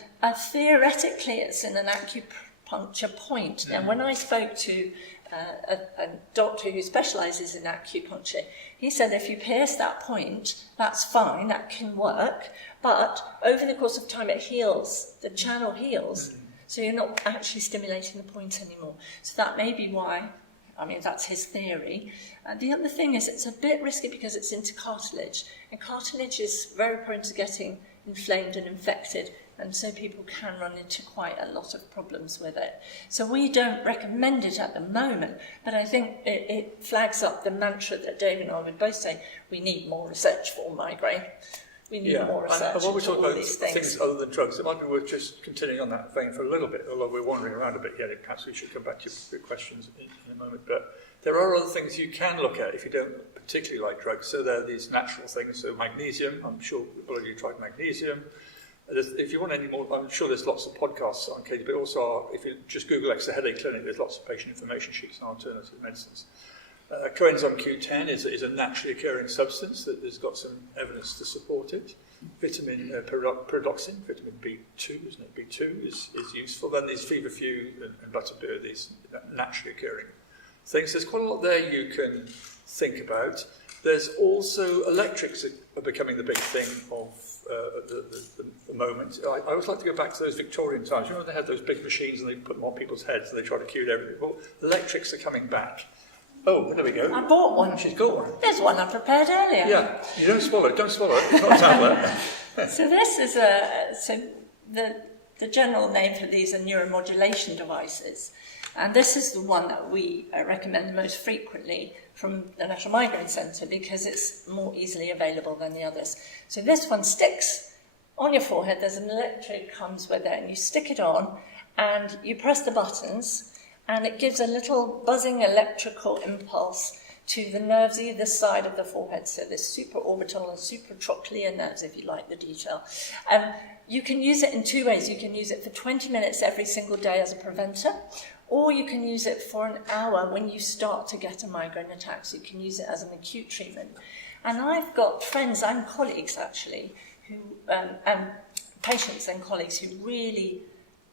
Theoretically, it's in an acupuncture point. Now, when I spoke to a doctor who specialises in acupuncture, he said if you pierce that point, that's fine, that can work, but over the course of time it heals, the channel heals, so you're not actually stimulating the point anymore. So that may be why, that's his theory. The other thing is it's a bit risky because it's into cartilage, and cartilage is very prone to getting inflamed and infected, and so people can run into quite a lot of problems with it. So we don't recommend it at the moment, but I think it flags up the mantra that Dave and I would both say, we need more research for migraine. We need more research and when we into talk all about these things other than drugs, it might be worth just continuing on that vein for a little bit, although we're wandering around a bit yet. Perhaps we should come back to your questions in a moment. But there are other things you can look at if you don't particularly like drugs. So there are these natural things. So magnesium, I'm sure all of you tried magnesium. If you want any more, I'm sure there's lots of podcasts on Katy, but also if you just Google Extra Headache Clinic, there's lots of patient information sheets on alternative medicines. Coenzyme Q10 is a naturally occurring substance that has got some evidence to support it. Vitamin pyridoxine, vitamin B2, isn't it? B2 is useful. Then these feverfew and butterbeer, these naturally occurring things. There's quite a lot there you can think about. There's also electrics that are becoming the big thing of the moment. I always like to go back to those Victorian times. You know, they had those big machines and they put them on people's heads and they tried to cure everything. Well, electrics are coming back. Oh, there we go. I bought one. She's got one. There's one I prepared earlier. Yeah, you don't swallow it. Don't swallow it. It's not a tablet. So this is the general name for these are neuromodulation devices. And this is the one that we recommend most frequently from the National Migraine Centre because it's more easily available than the others. So this one sticks on your forehead. There's an electrode comes with it, and you stick it on, and you press the buttons, and it gives a little buzzing electrical impulse to the nerves either side of the forehead, so the supraorbital and supratrochlear nerves, if you like the detail. You can use it in two ways. You can use it for 20 minutes every single day as a preventer, or you can use it for an hour when you start to get a migraine attack. So you can use it as an acute treatment. And I've got friends and colleagues, actually, who and patients and colleagues who really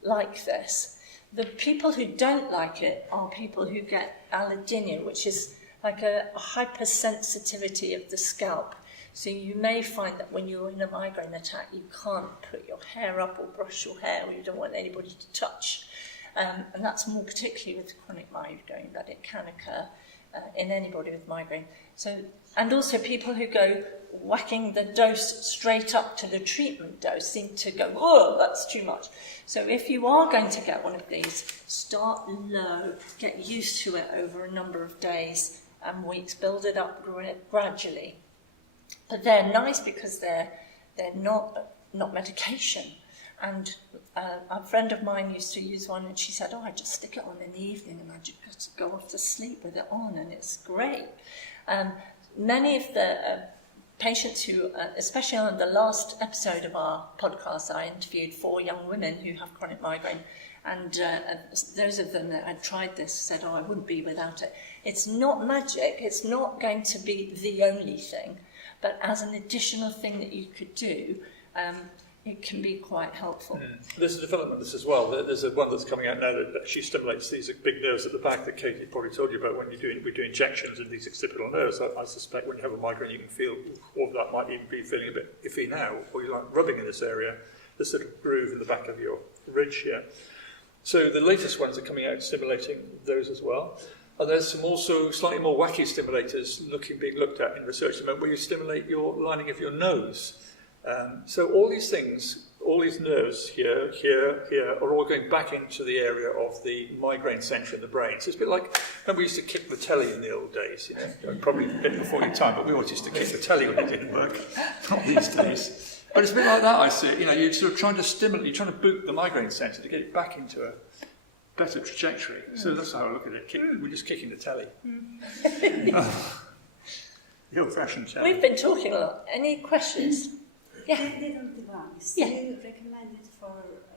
like this. The people who don't like it are people who get allodynia, which is like a hypersensitivity of the scalp. So you may find that when you're in a migraine attack, you can't put your hair up or brush your hair, or you don't want anybody to touch. And that's more particularly with chronic migraine, but it can occur in anybody with migraine. So, and also people who go whacking the dose straight up to the treatment dose seem to go, oh, that's too much. So if you are going to get one of these, start low, get used to it over a number of days and weeks, build it up gradually. But they're nice because they're not medication. And a friend of mine used to use one, and she said, oh, I just stick it on in the evening and I just go off to sleep with it on, and it's great. Many of the patients who, especially on the last episode of our podcast, I interviewed 4 young women who have chronic migraine, and those of them that had tried this said, oh, I wouldn't be without it. It's not magic, it's not going to be the only thing, but as an additional thing that you could do, it can be quite helpful. There's a development of this as well. There's one that's coming out now that actually stimulates these big nerves at the back that Katy probably told you about when we do injections in these occipital nerves. I suspect when you have a migraine you can feel, or that might even be feeling a bit iffy now, or you're like rubbing in this area, this little groove in the back of your ridge here. So the latest ones are coming out stimulating those as well. And there's some also slightly more wacky stimulators being looked at in research at the moment where you stimulate your lining of your nose. So all these things, all these nerves here, are all going back into the area of the migraine centre in the brain. So it's a bit like when we used to kick the telly in the old days, probably a bit before your time, but we always used to kick the telly when it didn't work, not these days. But it's a bit like that, I see it. You're sort of trying to stimulate, you're trying to boot the migraine centre to get it back into a better trajectory. So that's how I look at it. We're just kicking the telly. The old-fashioned telly. We've been talking a lot. Any questions? Yeah. The little device, do you recommend it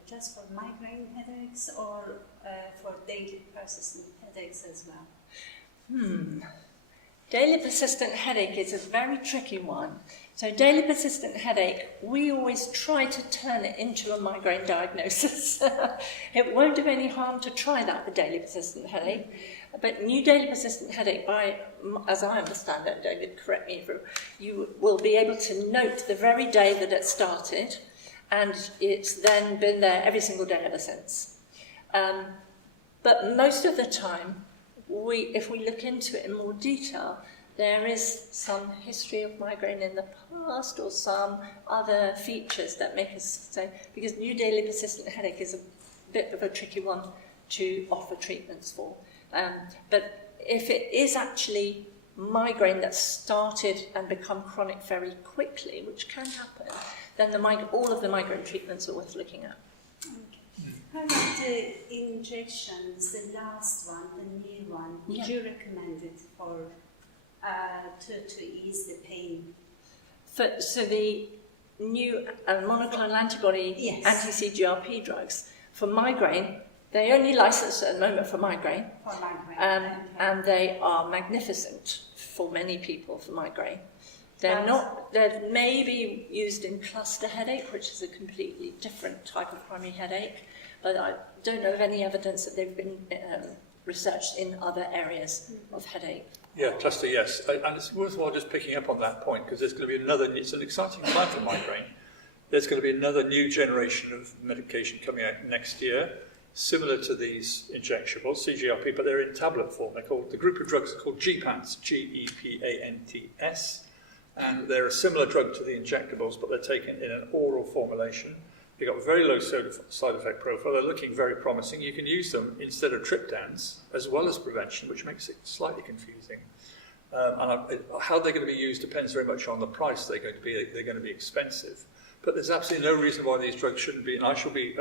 just for migraine headaches or for daily persistent headaches as well? Daily persistent headache is a very tricky one. So daily persistent headache, we always try to turn it into a migraine diagnosis. It won't do any harm to try that for daily persistent headache. But new daily persistent headache, as I understand it, David, correct me if you will be able to note the very day that it started, and it's then been there every single day ever since. But most of the time, if we look into it in more detail, there is some history of migraine in the past or some other features that make us say, because new daily persistent headache is a bit of a tricky one to offer treatments for. But if it is actually migraine that started and become chronic very quickly, which can happen, then all of the migraine treatments are worth looking at. Okay. How about the injections, the last one, the new one? Would you recommend it for to ease the pain? So the new monoclonal antibody anti-CGRP drugs for migraine, they only licensed at the moment for migraine. For migraine. And they are magnificent for many people for migraine. They may be used in cluster headache, which is a completely different type of primary headache, but I don't know of any evidence that they've been researched in other areas of headache. Yeah, cluster, yes. And it's worthwhile just picking up on that point, because there's going to be it's an exciting time for migraine. There's going to be another new generation of medication coming out next year, similar to these injectables, CGRP, but they're in tablet form. The group of drugs are called GPANTs, GEPANTS, and they're a similar drug to the injectables, but they're taken in an oral formulation. They've got a very low side effect profile. They're looking very promising. You can use them instead of triptans, as well as prevention, which makes it slightly confusing. How they're going to be used depends very much on the price they're going to be. They're going to be expensive. But there's absolutely no reason why these drugs shouldn't be, and I shall be,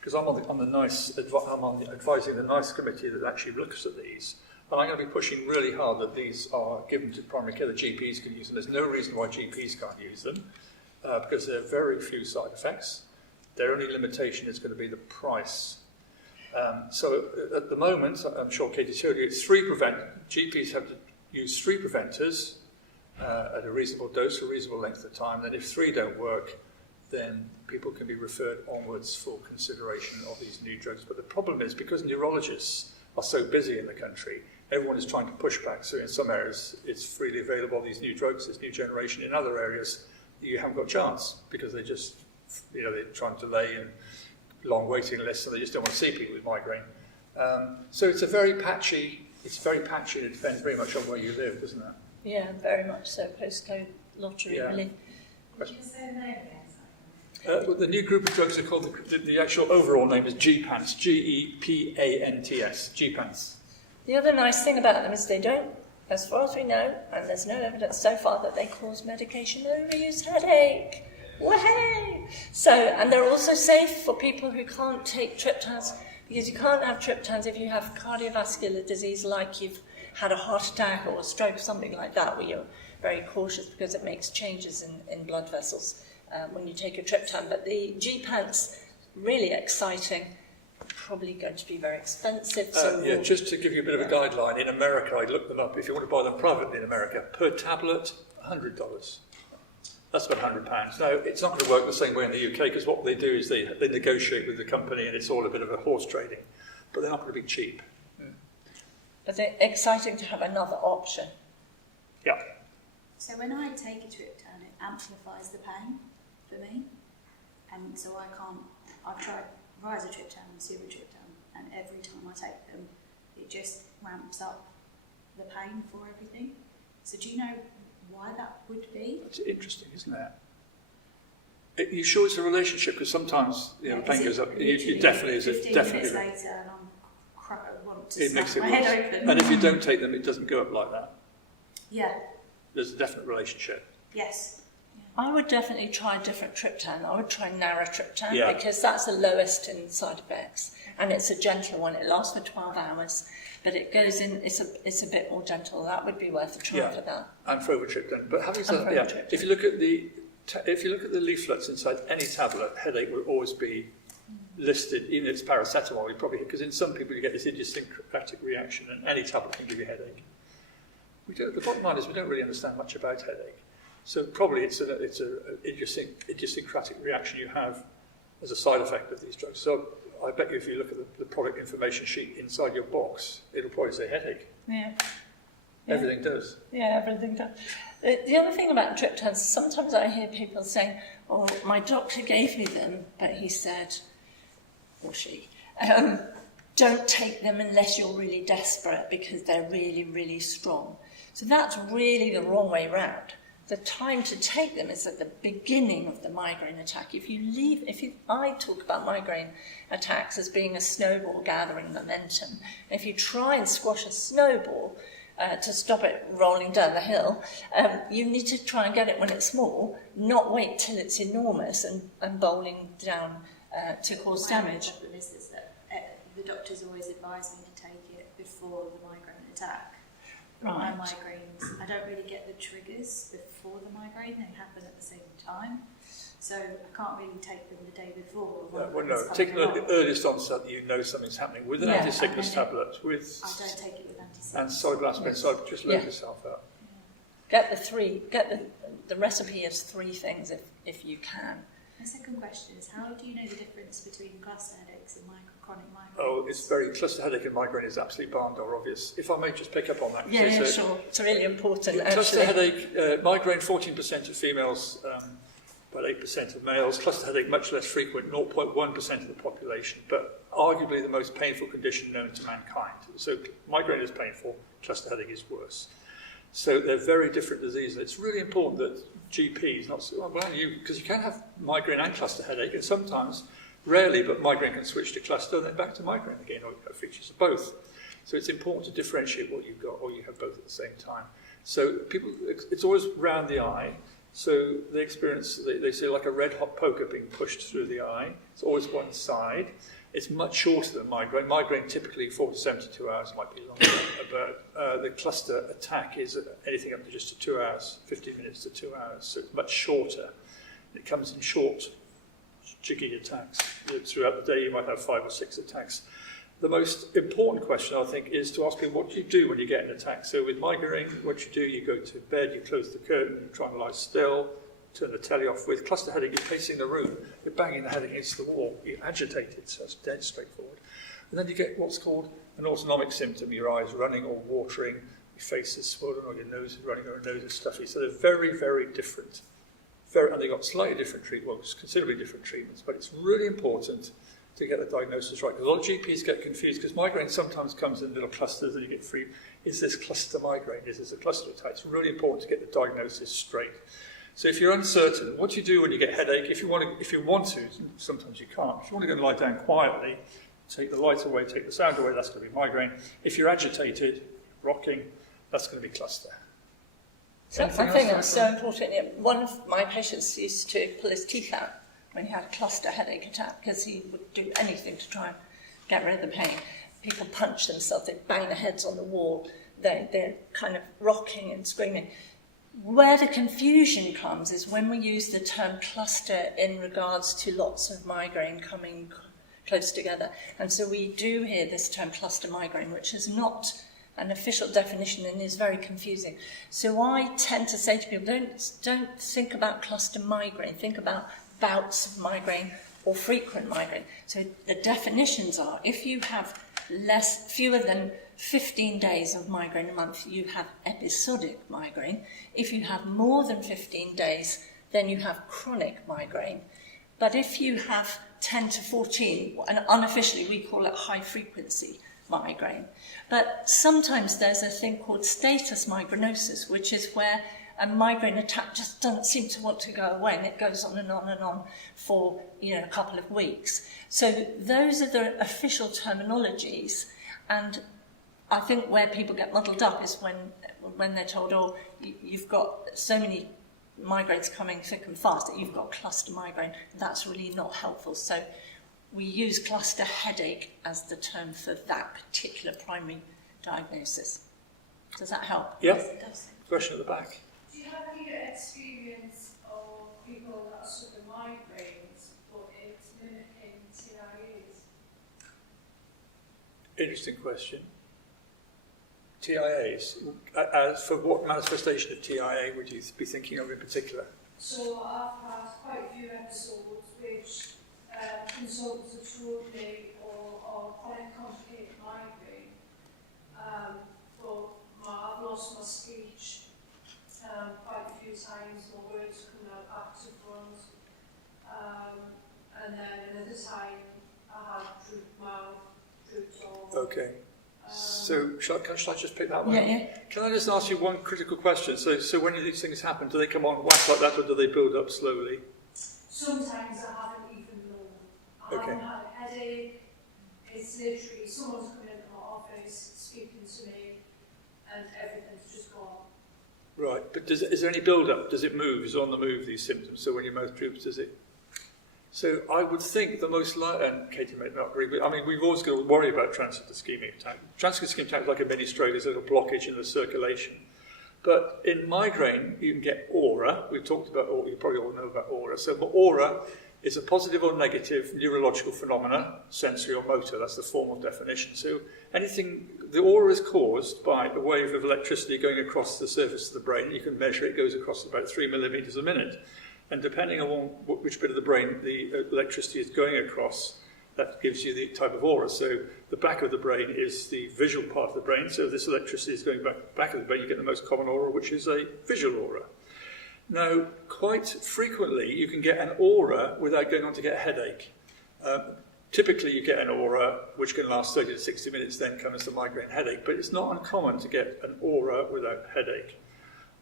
because I'm advising the NICE committee that actually looks at these, And I'm going to be pushing really hard that these are given to primary care, the GPs can use them. There's no reason why GPs can't use them, because there are very few side effects. Their only limitation is going to be the price. So at the moment, I'm sure Katy told you, it's GPs have to use 3 preventers at a reasonable dose, a reasonable length of time. Then if 3 don't work, then people can be referred onwards for consideration of these new drugs. But the problem is, because neurologists are so busy in the country, everyone is trying to push back. So in some areas, it's freely available, these new drugs, this new generation. In other areas, you haven't got a chance, because they just, they're trying to delay and long waiting lists, and they just don't want to see people with migraine. So it's very patchy, and it depends very much on where you live, doesn't it? Yeah, very much so. Postcode lottery, really. Did you say the name again? Well, the new group of drugs are called, the actual overall name is GPANTs, G-E-P-A-N-T-S, GPANTs. The other nice thing about them is they don't, as far as we know, and there's no evidence so far that they cause medication overuse headache. Way! So, and they're also safe for people who can't take triptans, because you can't have triptans if you have cardiovascular disease, like you've had a heart attack or a stroke, something like that, where you're very cautious because it makes changes in blood vessels when you take a triptan. But the GPANTs, really exciting, probably going to be very expensive. So just to give you a bit of a guideline, in America, I looked them up, if you want to buy them privately in America, per tablet, $100. That's about £100. Now, it's not going to work the same way in the UK, because what they do is they negotiate with the company, and it's all a bit of a horse trading. But they're not going to be cheap. But they're exciting to have another option. Yeah. So when I take a triptan, it amplifies the pain for me, and so I've tried rizatriptan and sumatriptan, and every time I take them, it just ramps up the pain for everything. So do you know why that would be? It's interesting, isn't it? You sure it's a relationship? Because sometimes the pain goes up. It definitely is. 15 minutes later, and I want to smash my head open. And if you don't take them, it doesn't go up like that. Yeah. There's a definite relationship. Yes. I would definitely try a different triptan. I would try naratriptan, Yeah. because that's the lowest in side effects, and it's a gentle one. It lasts for 12 hours, but it goes in. It's a bit more gentle. That would be worth a try for that. And frovatriptan. But having said that, if you look at the leaflets inside any tablet, headache will always be listed, even if it's paracetamol. You probably, because in some people you get this idiosyncratic reaction, and any tablet can give you a headache. The bottom line is we don't really understand much about headache. So probably it's an idiosyncratic reaction you have as a side effect of these drugs. So I bet you if you look at the product information sheet inside your box, it'll probably say headache. Yeah. Everything does. Yeah, everything does. The other thing about triptans, sometimes I hear people saying, "Oh, my doctor gave me them, but he said, or she, don't take them unless you're really desperate, because they're really, really strong." So that's really the wrong way round. The time to take them is at the beginning of the migraine attack. I talk about migraine attacks as being a snowball gathering momentum. If you try and squash a snowball to stop it rolling down the hill, you need to try and get it when it's small, not wait till it's enormous and bowling down to cause damage. The problem is that the doctors always advise me to take it before the migraine attack. Right. My migraines, I don't really get the triggers before the migraine, they happen at the same time. So I can't really take them the day before. Taking the earliest onset, you know something's happening with an anti-sickness tablet. I don't take it with anti-sickness. And cyclosporin, so just load yourself up. Get the recipe is 3 things if you can. My second question is, how do you know the difference between cluster headaches and chronic migraine? Oh, it's cluster headache and migraine is absolutely barn door obvious. If I may just pick up on that. Yeah, sure. It's really important, cluster actually. headache, migraine, 14% of females, about 8% of males. Cluster headache, much less frequent, 0.1% of the population, but arguably the most painful condition known to mankind. So migraine is painful, cluster headache is worse. So they're very different diseases. It's really important that GPs, because you can have migraine and cluster headache, and sometimes, rarely, but migraine can switch to cluster and then back to migraine again, or you have features of both. So it's important to differentiate what you've got, or you have both at the same time. So it's always round the eye. So they experience, they see like a red hot poker being pushed through the eye. It's always one side. It's much shorter than migraine. Migraine typically 4 to 72 hours, might be longer, but the cluster attack is anything up to just 2 hours, 15 minutes to 2 hours. So it's much shorter. It comes in short, jiggy attacks. Throughout the day, you might have 5 or 6 attacks. The most important question, I think, is to ask people, what do you do when you get an attack? So with migraine, what you do, you go to bed, you close the curtain, you try and lie still, turn the telly off. With cluster headache, you're pacing the room, you're banging the head against the wall, you're agitated, so it's dead straightforward. And then you get what's called an autonomic symptom, your eyes running or watering, your face is swollen or your nose is running or your nose is stuffy. So they're very, very different. And they've got slightly different treatments, considerably different treatments, but it's really important to get the diagnosis right. Because a lot of GPs get confused, because migraine sometimes comes in little clusters that you get free. Is this cluster migraine? Is this a cluster attack? It's really important to get the diagnosis straight. So if you're uncertain, what do you do when you get a headache? If you want to, sometimes you can't. If you want to go and lie down quietly, take the light away, take the sound away, that's going to be migraine. If you're agitated, rocking, that's going to be cluster. So I think that's so important. Yeah, one of my patients used to pull his teeth out when he had a cluster headache attack because he would do anything to try and get rid of the pain. People punch themselves, they bang their heads on the wall, they're kind of rocking and screaming. Where the confusion comes is when we use the term cluster in regards to lots of migraine coming close together. And so we do hear this term cluster migraine, which is not an official definition and is very confusing. So I tend to say to people, don't think about cluster migraine, think about bouts of migraine or frequent migraine. So the definitions are, if you have fewer than 15 days of migraine a month, you have episodic migraine. If you have more than 15 days, then you have chronic migraine. But if you have 10 to 14, and unofficially we call it high frequency migraine. But sometimes there's a thing called status migrainosus, which is where a migraine attack just doesn't seem to want to go away, and it goes on and on and on for a couple of weeks. So those are the official terminologies, and I think where people get muddled up is when they're told, oh, you've got so many migraines coming thick and fast that you've got cluster migraine. That's really not helpful. So we use cluster headache as the term for that particular primary diagnosis. Does that help? Yeah. Yes, it does. Question at the back. Do you have any experience of people that are sort of migraines, but it's mimicking TIAs? Interesting question. TIAs. For what manifestation of TIA would you be thinking of in particular? So I've had quite a few episodes which consultants have told me or chronic complicated migraine, but I've lost my speech quite a few times, my words coming out back to front, and then another time I had drooped mouth, drooped tongue. Okay. So shall I just pick that one? Yeah. Can I just ask you one critical question? So when these things happen, do they come on whack like that, or do they build up slowly? Sometimes I haven't even known. I haven't had a headache. It's literally someone's coming into my office, speaking to me, and everything's just gone. Right, but is there any build-up? Does it move? Is it on the move, these symptoms? So when your mouth droops, does it? So I would think the most likely, and Katy may not agree, but I mean, we've always got to worry about transient ischemic attack. Transient ischemic attack is like a mini stroke, there's a little blockage in the circulation. But in migraine, you can get aura. We've talked about aura, you probably all know about aura. So aura is a positive or negative neurological phenomena, sensory or motor, that's the formal definition. So the aura is caused by a wave of electricity going across the surface of the brain. You can measure it goes across about 3 millimeters a minute. And depending on which bit of the brain the electricity is going across, that gives you the type of aura. So the back of the brain is the visual part of the brain. So if this electricity is going back of the brain, you get the most common aura, which is a visual aura. Now, quite frequently, you can get an aura without going on to get a headache. Typically, you get an aura which can last 30 to 60 minutes, then comes the migraine headache. But it's not uncommon to get an aura without headache.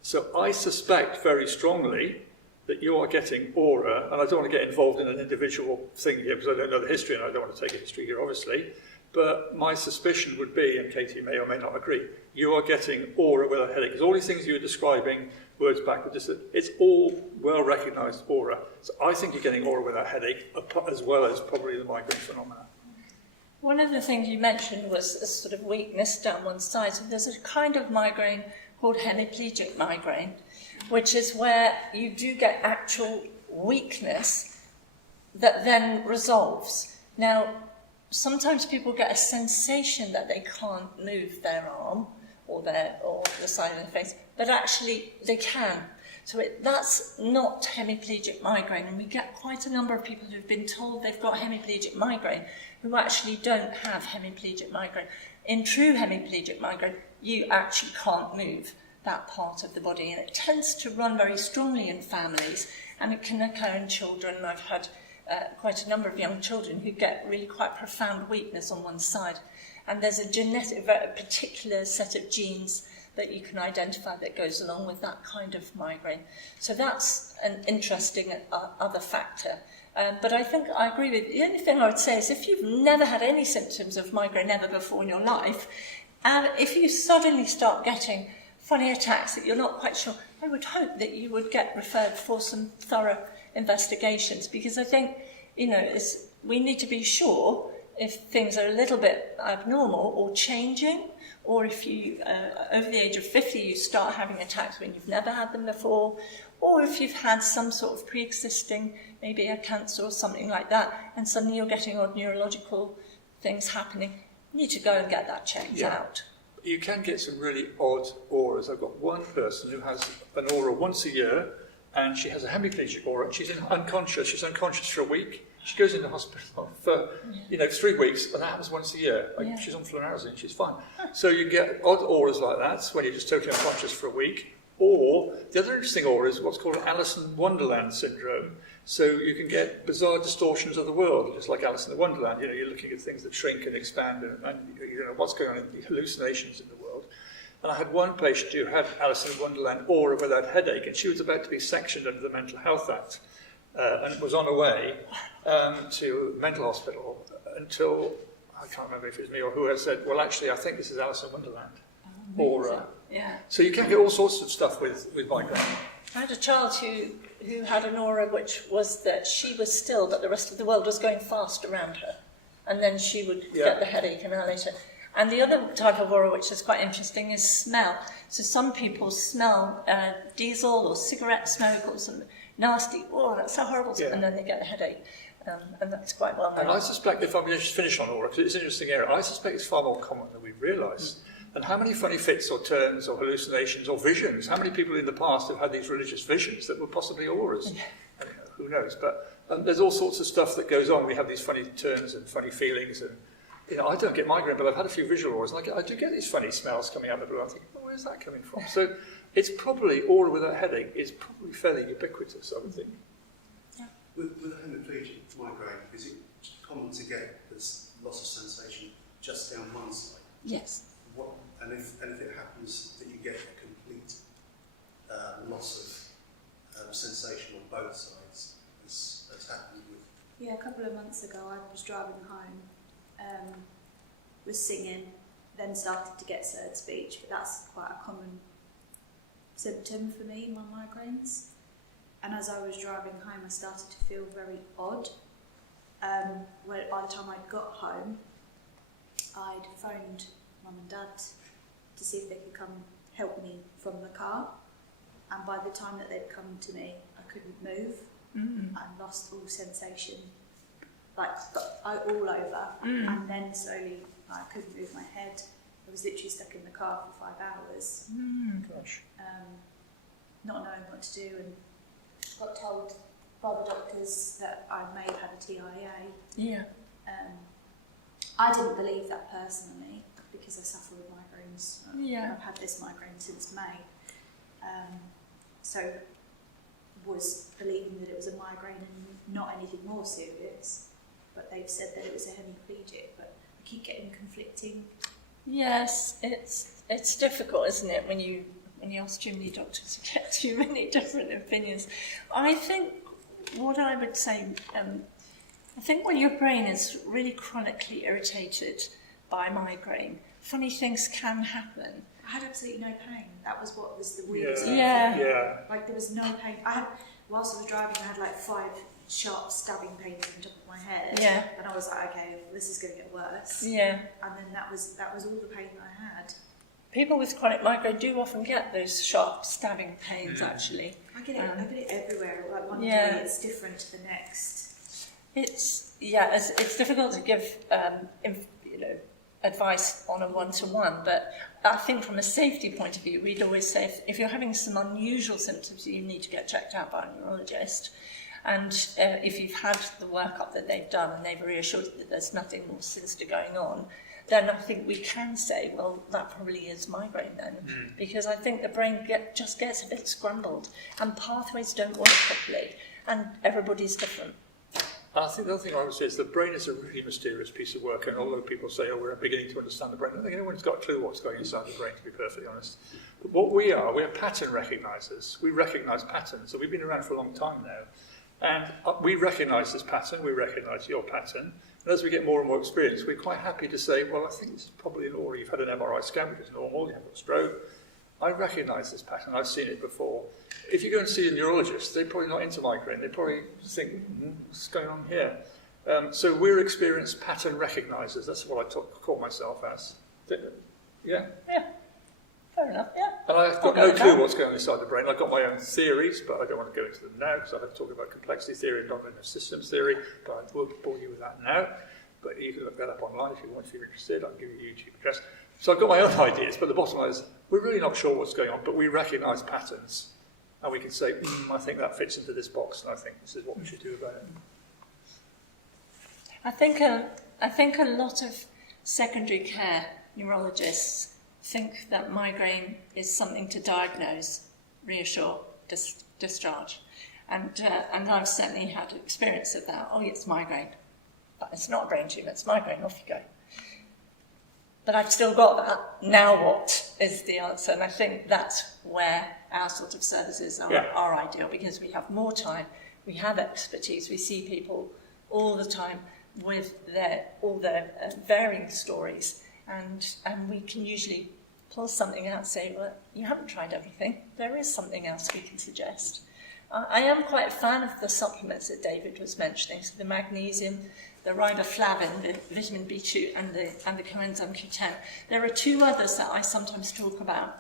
So I suspect very strongly that you are getting aura, and I don't want to get involved in an individual thing here because I don't know the history and I don't want to take a history here, obviously, But my suspicion would be, and Katy may or may not agree, you are getting aura with a headache. Because all these things you were describing, words back, it's all well-recognised aura. So I think you're getting aura with a headache, as well as probably the migraine phenomena. One of the things you mentioned was a sort of weakness down one side. So there's a kind of migraine called hemiplegic migraine, which is where you do get actual weakness that then resolves. Now, sometimes people get a sensation that they can't move their arm or the side of their face, but actually they can. So that's not hemiplegic migraine, and we get quite a number of people who've been told they've got hemiplegic migraine who actually don't have hemiplegic migraine. In true hemiplegic migraine, you actually can't move that part of the body, and it tends to run very strongly in families, and it can occur in children. I've had quite a number of young children who get really quite profound weakness on one side, and there's a particular set of genes that you can identify that goes along with that kind of migraine. So that's an interesting other factor. But I think I agree with you. The only thing I would say is if you've never had any symptoms of migraine ever before in your life, and if you suddenly start getting funny attacks that you're not quite sure, I would hope that you would get referred for some thorough investigations, because I think, we need to be sure if things are a little bit abnormal or changing, or if you, over the age of 50, you start having attacks when you've never had them before, or if you've had some sort of pre-existing, maybe a cancer or something like that, and suddenly you're getting odd neurological things happening, you need to go and get that checked out. You can get some really odd auras. I've got one person who has an aura once a year, and she has a hemiplegic aura. She's unconscious. She's unconscious for a week. She goes into hospital for 3 weeks, and that happens once a year. She's on flunarizine, she's fine. So you get odd auras like that when you're just totally unconscious for a week. Or the other interesting aura is what's called Alice in Wonderland syndrome. So you can get bizarre distortions of the world, just like Alice in the Wonderland. You're looking at things that shrink and expand, and what's going on in the hallucinations in the world. And I had one patient who had Alice in Wonderland aura without headache, and she was about to be sectioned under the Mental Health Act, and was on her way to a mental hospital until, I can't remember if it was me or who had said, well, actually, I think this is Alice in Wonderland aura. Yeah. So you can get all sorts of stuff with migraine. I had a child who had an aura which was that she was still, but the rest of the world was going fast around her. And then she would get the headache an hour later. And the other type of aura, which is quite interesting, is smell. So some people smell diesel or cigarette smoke or some nasty, that's so horrible, and then they get a headache. And that's quite well known. And I suspect, if I'm going to just finish on aura, because it's an interesting area, I suspect it's far more common than we realise. And how many funny fits or turns or hallucinations or visions, how many people in the past have had these religious visions that were possibly auras? I don't know, who knows? But there's all sorts of stuff that goes on. We have these funny turns and funny feelings. And I don't get migraine, but I've had a few visual auras. And I do get these funny smells coming out of the blue. I think, where's that coming from? So it's probably, aura without headache is probably fairly ubiquitous, I would think. Yeah. With a hemiplegic migraine, is it common to get this loss of sensation just down one side? Yes. And if it happens that you get a complete loss of sensation on both sides, as happened with... Yeah, a couple of months ago I was driving home, was singing, then started to get slurred speech, but that's quite a common symptom for me in my migraines. And as I was driving home I started to feel very odd. By the time I'd got home, I'd phoned Mum and Dad to see if they could come help me from the car, and by the time that they'd come to me I couldn't move. I lost all sensation, like all over, and then slowly I couldn't move my head. I was literally stuck in the car for 5 hours, Gosh. not knowing what to do, and got told by the doctors that I may have had a TIA. Yeah. I didn't believe that personally, because I suffer with migraines. Yeah. I've had this migraine since May. So was believing that it was a migraine and not anything more serious. But they've said that it was a hemiplegic, but I keep getting conflicting. Yes, it's difficult, isn't it, when you ask too many doctors to get too many different opinions. I think what I would say, I think when your brain is really chronically irritated by migraine, funny things can happen. I had absolutely no pain. That was what was the weirdest. Yeah. Like there was no pain. Whilst I was driving, I had like 5 sharp stabbing pains on the top of my head. Yeah. And I was like, okay, this is going to get worse. Yeah. And then that was all the pain that I had. People with chronic migraine do often get those sharp stabbing pains, actually. I get it everywhere. Like one Yeah. day it's different to the next. It's difficult to give advice on a one-to-one, but I think from a safety point of view, we'd always say if you're having some unusual symptoms, you need to get checked out by a neurologist. And if you've had the workup that they've done and they've reassured you that there's nothing more sinister going on, then I think we can say, well, that probably is migraine then, because I think the brain just gets a bit scrambled and pathways don't work properly, and everybody's different. I think the other thing I would say is the brain is a really mysterious piece of work, and although people say, oh, we're beginning to understand the brain, I don't think anyone's got a clue what's going inside the brain, to be perfectly honest. But what we're pattern recognisers. We recognise patterns, so we've been around for a long time now. And we recognise this pattern, we recognise your pattern, and as we get more and more experience, we're quite happy to say, well, I think this is probably normal. You've had an MRI scan, which is normal, you have a stroke. I recognise this pattern, I've seen it before. If you go and see a neurologist, they're probably not into migraine, they probably think, what's going on here? So we're experienced pattern recognisers, that's what I call myself as. Yeah? Yeah, fair enough, yeah. And I've got no clue what's going on inside the brain. I've got my own theories, but I don't want to go into them now because I have to talk about complexity theory and nonlinear systems theory, but I won't bore you with that now. But you can look that up online if you want, if you're interested. I'll give you a YouTube address. So I've got my own ideas, but the bottom line is we're really not sure what's going on, but we recognise patterns. And we can say, I think that fits into this box, and I think this is what we should do about it. I think a lot of secondary care neurologists think that migraine is something to diagnose, reassure, discharge. And I've certainly had experience of that. Oh, it's migraine. But it's not a brain tumour, it's migraine, off you go. But I've still got that. Now what is the answer? And I think that's where our sort of services are ideal, because we have more time, we have expertise, we see people all the time with all their varying stories, and we can usually pull something out and say, well, you haven't tried everything. There is something else we can suggest. I am quite a fan of the supplements that David was mentioning, so the magnesium, the riboflavin, the vitamin B2, and the coenzyme Q10. There are 2 others that I sometimes talk about.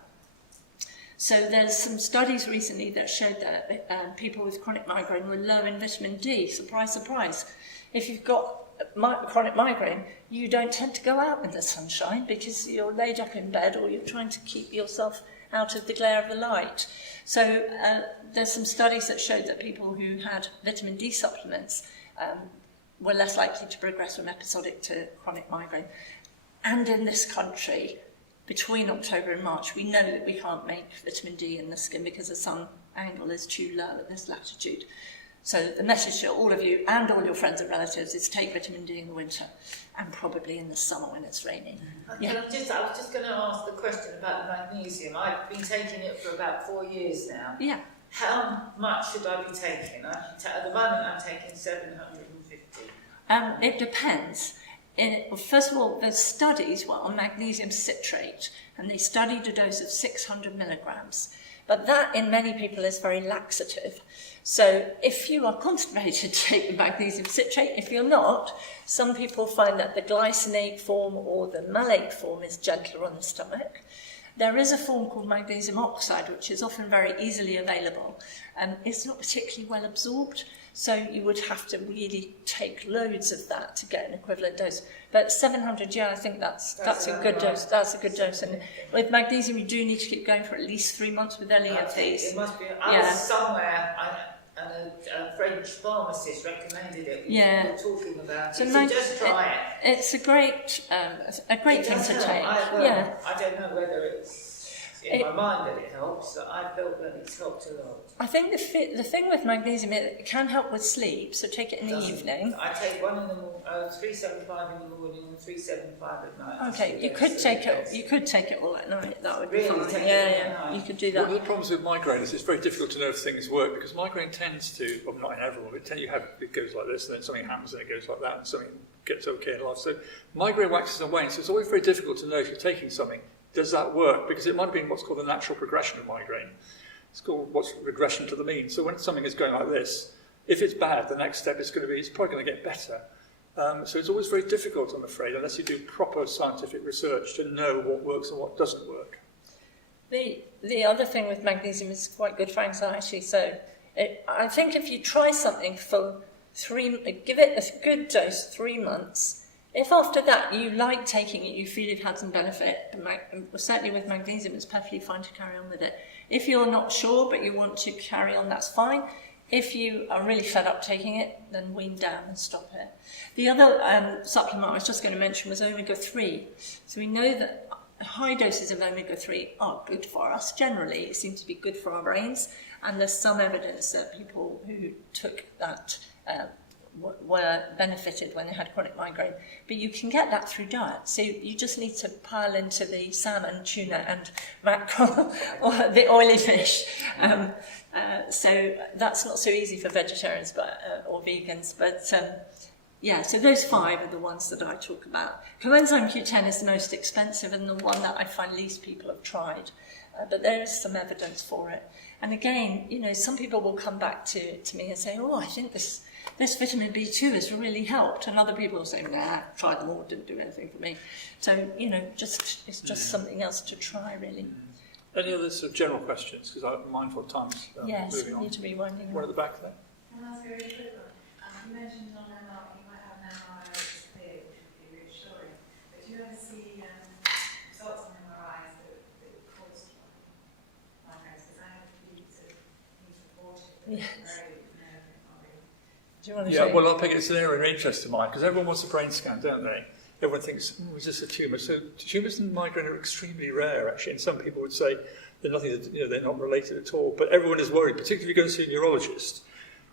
So there's some studies recently that showed that people with chronic migraine were low in vitamin D. Surprise, surprise. If you've got chronic migraine, you don't tend to go out in the sunshine because you're laid up in bed or you're trying to keep yourself out of the glare of the light. So there's some studies that showed that people who had vitamin D supplements were less likely to progress from episodic to chronic migraine. And in this country, between October and March, we know that we can't make vitamin D in the skin because the sun angle is too low at this latitude. So the message to all of you and all your friends and relatives is take vitamin D in the winter and probably in the summer when it's raining. I was just going to ask the question about the magnesium. I've been taking it for about 4 years now. Yeah. How much should I be taking? At the moment I'm taking 750. It depends. First of all, the studies were on magnesium citrate, and they studied a dose of 600 milligrams. But that, in many people, is very laxative. So if you are constipated, take the magnesium citrate. If you're not, some people find that the glycinate form or the malate form is gentler on the stomach. There is a form called magnesium oxide, which is often very easily available. It's not particularly well absorbed, so you would have to really take loads of that to get an equivalent dose. But 700, I think that's a good dose. That's a good dose. And with magnesium, you do need to keep going for at least 3 months with any of these. It must be. I was somewhere, and a French pharmacist recommended it. We were talking about it. So just try it. It's a great thing to take. I don't know whether it's in my mind that it helps. I felt that it's helped a lot. I think the thing with magnesium, it can help with sleep, so take it in the evening. I take one in the morning, 375 in the morning and 375 at night. Okay, you could take it all at night. That would be really fine. Yeah, you could do that. One of the problems with migraine is it's very difficult to know if things work because migraine tends to, well, not in everyone, but it goes like this, and then something happens and it goes like that, and something gets okay in life. So migraine waxes and wanes, so it's always very difficult to know if you're taking something. Does that work? Because it might have been what's called the natural progression of migraine. It's called what's regression to the mean. So when something is going like this, if it's bad, the next step is going to be, it's probably going to get better. So it's always very difficult, I'm afraid, unless you do proper scientific research to know what works and what doesn't work. The other thing with magnesium is quite good for anxiety. So I think if you try something for give it a good dose, 3 months. If after that you like taking it, you feel you've had some benefit, certainly with magnesium, it's perfectly fine to carry on with it. If you're not sure but you want to carry on, that's fine. If you are really fed up taking it, then wean down and stop it. The other supplement I was just going to mention was omega-3. So we know that high doses of omega-3 are good for us. Generally, it seems to be good for our brains, and there's some evidence that people who took that were benefited when they had chronic migraine. But you can get that through diet. So you just need to pile into the salmon, tuna and mackerel or the oily fish. So that's not so easy for vegetarians or vegans. But so those 5 are the ones that I talk about. Coenzyme Q10 is the most expensive and the one that I find least people have tried. But there is some evidence for it. And again, some people will come back to me and say, I think this vitamin B2 has really helped. And other people will say, nah, tried them all, didn't do anything for me. So, it's just something else to try, really. Any other sort of general questions? Because I'm mindful of time's yes, moving we on. need to be winding up. One at the back there. Can I ask a very quick one? You mentioned on MRI, you might have an MRI that's clear, which would be reassuring. But do you ever see results on MRIs that cause migraines? Because I have a few sort of things reported that Yes. are very nerve wracking. Do you want to Yeah, say? well, I think it's an area of interest of mine, because everyone wants a brain scan, don't they? Everyone thinks, is this a tumour? So tumours and migraine are extremely rare, actually, and some people would say they're nothing, they're not related at all. But everyone is worried, particularly if you go and see a neurologist,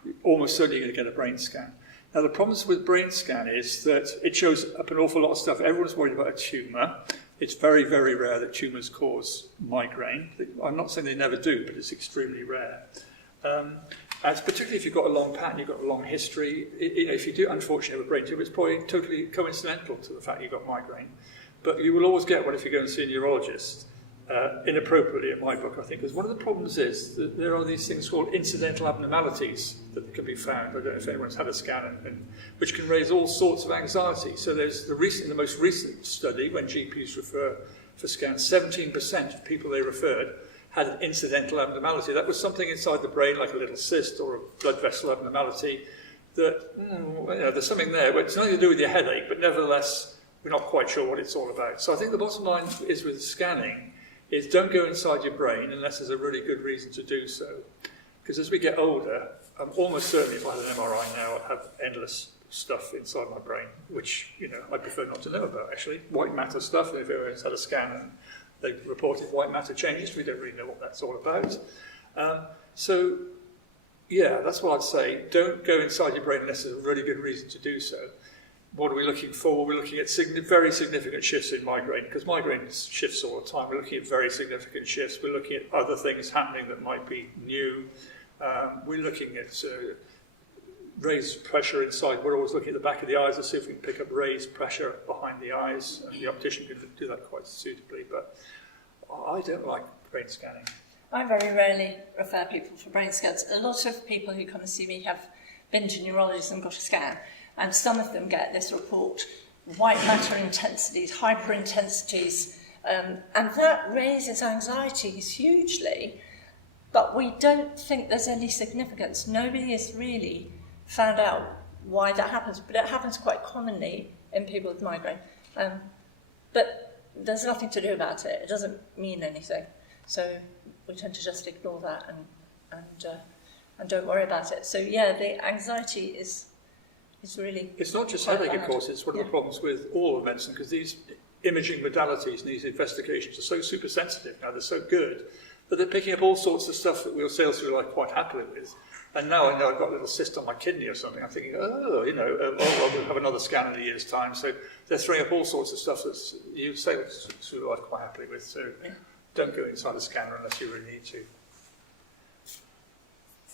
you're almost certainly going to get a brain scan. Now, the problems with brain scan is that it shows up an awful lot of stuff. Everyone's worried about a tumour. It's very, very rare that tumours cause migraine. I'm not saying they never do, but it's extremely rare. And particularly if you've got a long pattern, you've got a long history. If you do unfortunately have a brain tumor, it's probably totally coincidental to the fact you've got migraine. But you will always get one if you go and see a neurologist, inappropriately in my book, I think. Because one of the problems is that there are these things called incidental abnormalities that can be found. I don't know if anyone's had a scan, which can raise all sorts of anxiety. So there's the most recent study, when GPs refer for scans, 17% of people they referred had an incidental abnormality. That was something inside the brain, like a little cyst or a blood vessel abnormality, that, there's something there, but it's nothing to do with your headache, but nevertheless, we're not quite sure what it's all about. So I think the bottom line is with scanning, is don't go inside your brain unless there's a really good reason to do so. Because as we get older, I'm almost certain if I had an MRI now, I'd have endless stuff inside my brain, which, I prefer not to know about, actually. White matter stuff, if everyone's had a scan and they've reported white matter changes. We don't really know what that's all about. That's what I'd say. Don't go inside your brain unless there's a really good reason to do so. What are we looking for? We're looking at very significant shifts in migraine, because migraine shifts all the time. We're looking at very significant shifts. We're looking at other things happening that might be new. We're looking at raised pressure inside. We're always looking at the back of the eyes to see if we can pick up raised pressure behind the eyes, and the optician can do that quite suitably. But I don't like brain scanning. I very rarely refer people for brain scans. A lot of people who come and see me have been to neurologists and got a scan, and some of them get this report, white matter intensities, hyperintensities, and that raises anxieties hugely, but we don't think there's any significance. Nobody has really found out why that happens, but it happens quite commonly in people with migraine. But there's nothing to do about it. It doesn't mean anything. So we tend to just ignore that and don't worry about it. So the anxiety is really... It's not just quite headache, bad. of course. It's one of the problems with all of medicine, because these imaging modalities and these investigations are so super sensitive now. They're so good that they're picking up all sorts of stuff that we'll sail through life quite happily with. And now I know I've got a little cyst on my kidney or something. I'm thinking, we'll have another scan in a year's time. So they're throwing up all sorts of stuff that you sail through life quite happily with. So don't go inside a scanner unless you really need to.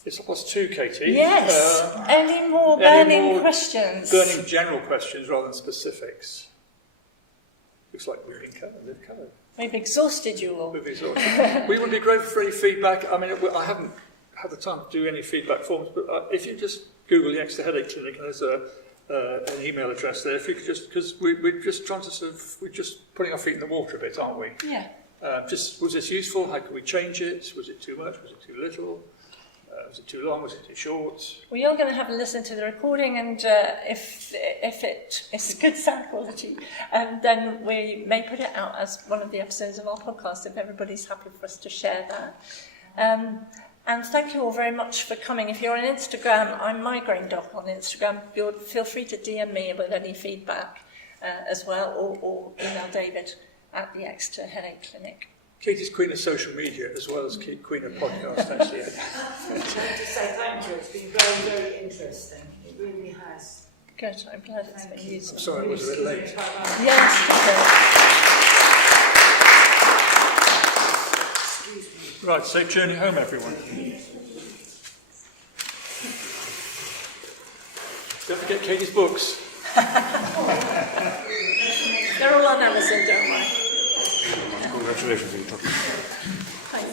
It's 2:30, Katy. Yes. Any more burning questions? Burning general questions rather than specifics. Looks like we've been covered. We've exhausted you all. We've exhausted. We would be grateful for any feedback. I mean, I haven't had the time to do any feedback forms, but if you just Google the Exeter Headache Clinic, there's an email address there. If you could just, because we're just trying to we're just putting our feet in the water a bit, aren't we? Yeah. Was this useful? How could we change it? Was it too much? Was it too little? Was it too long? Was it too short? We are going to have a listen to the recording, and if it's good sound quality, then we may put it out as one of the episodes of our podcast if everybody's happy for us to share that. And thank you all very much for coming. If you're on Instagram, I'm Migraine Doc on Instagram. Feel free to DM me with any feedback as well, or email David at the Exeter Headache Clinic. Katy's queen of social media as well as queen of podcast, actually. I want to say thank you. It's been very, very interesting. It really has. Good, I'm glad it's been useful. I'm sorry it was a bit late. Yes, Excuse me. Right, safe journey home, everyone. Don't forget Katy's books. they're all on Amazon, don't worry. Congratulations on your Thank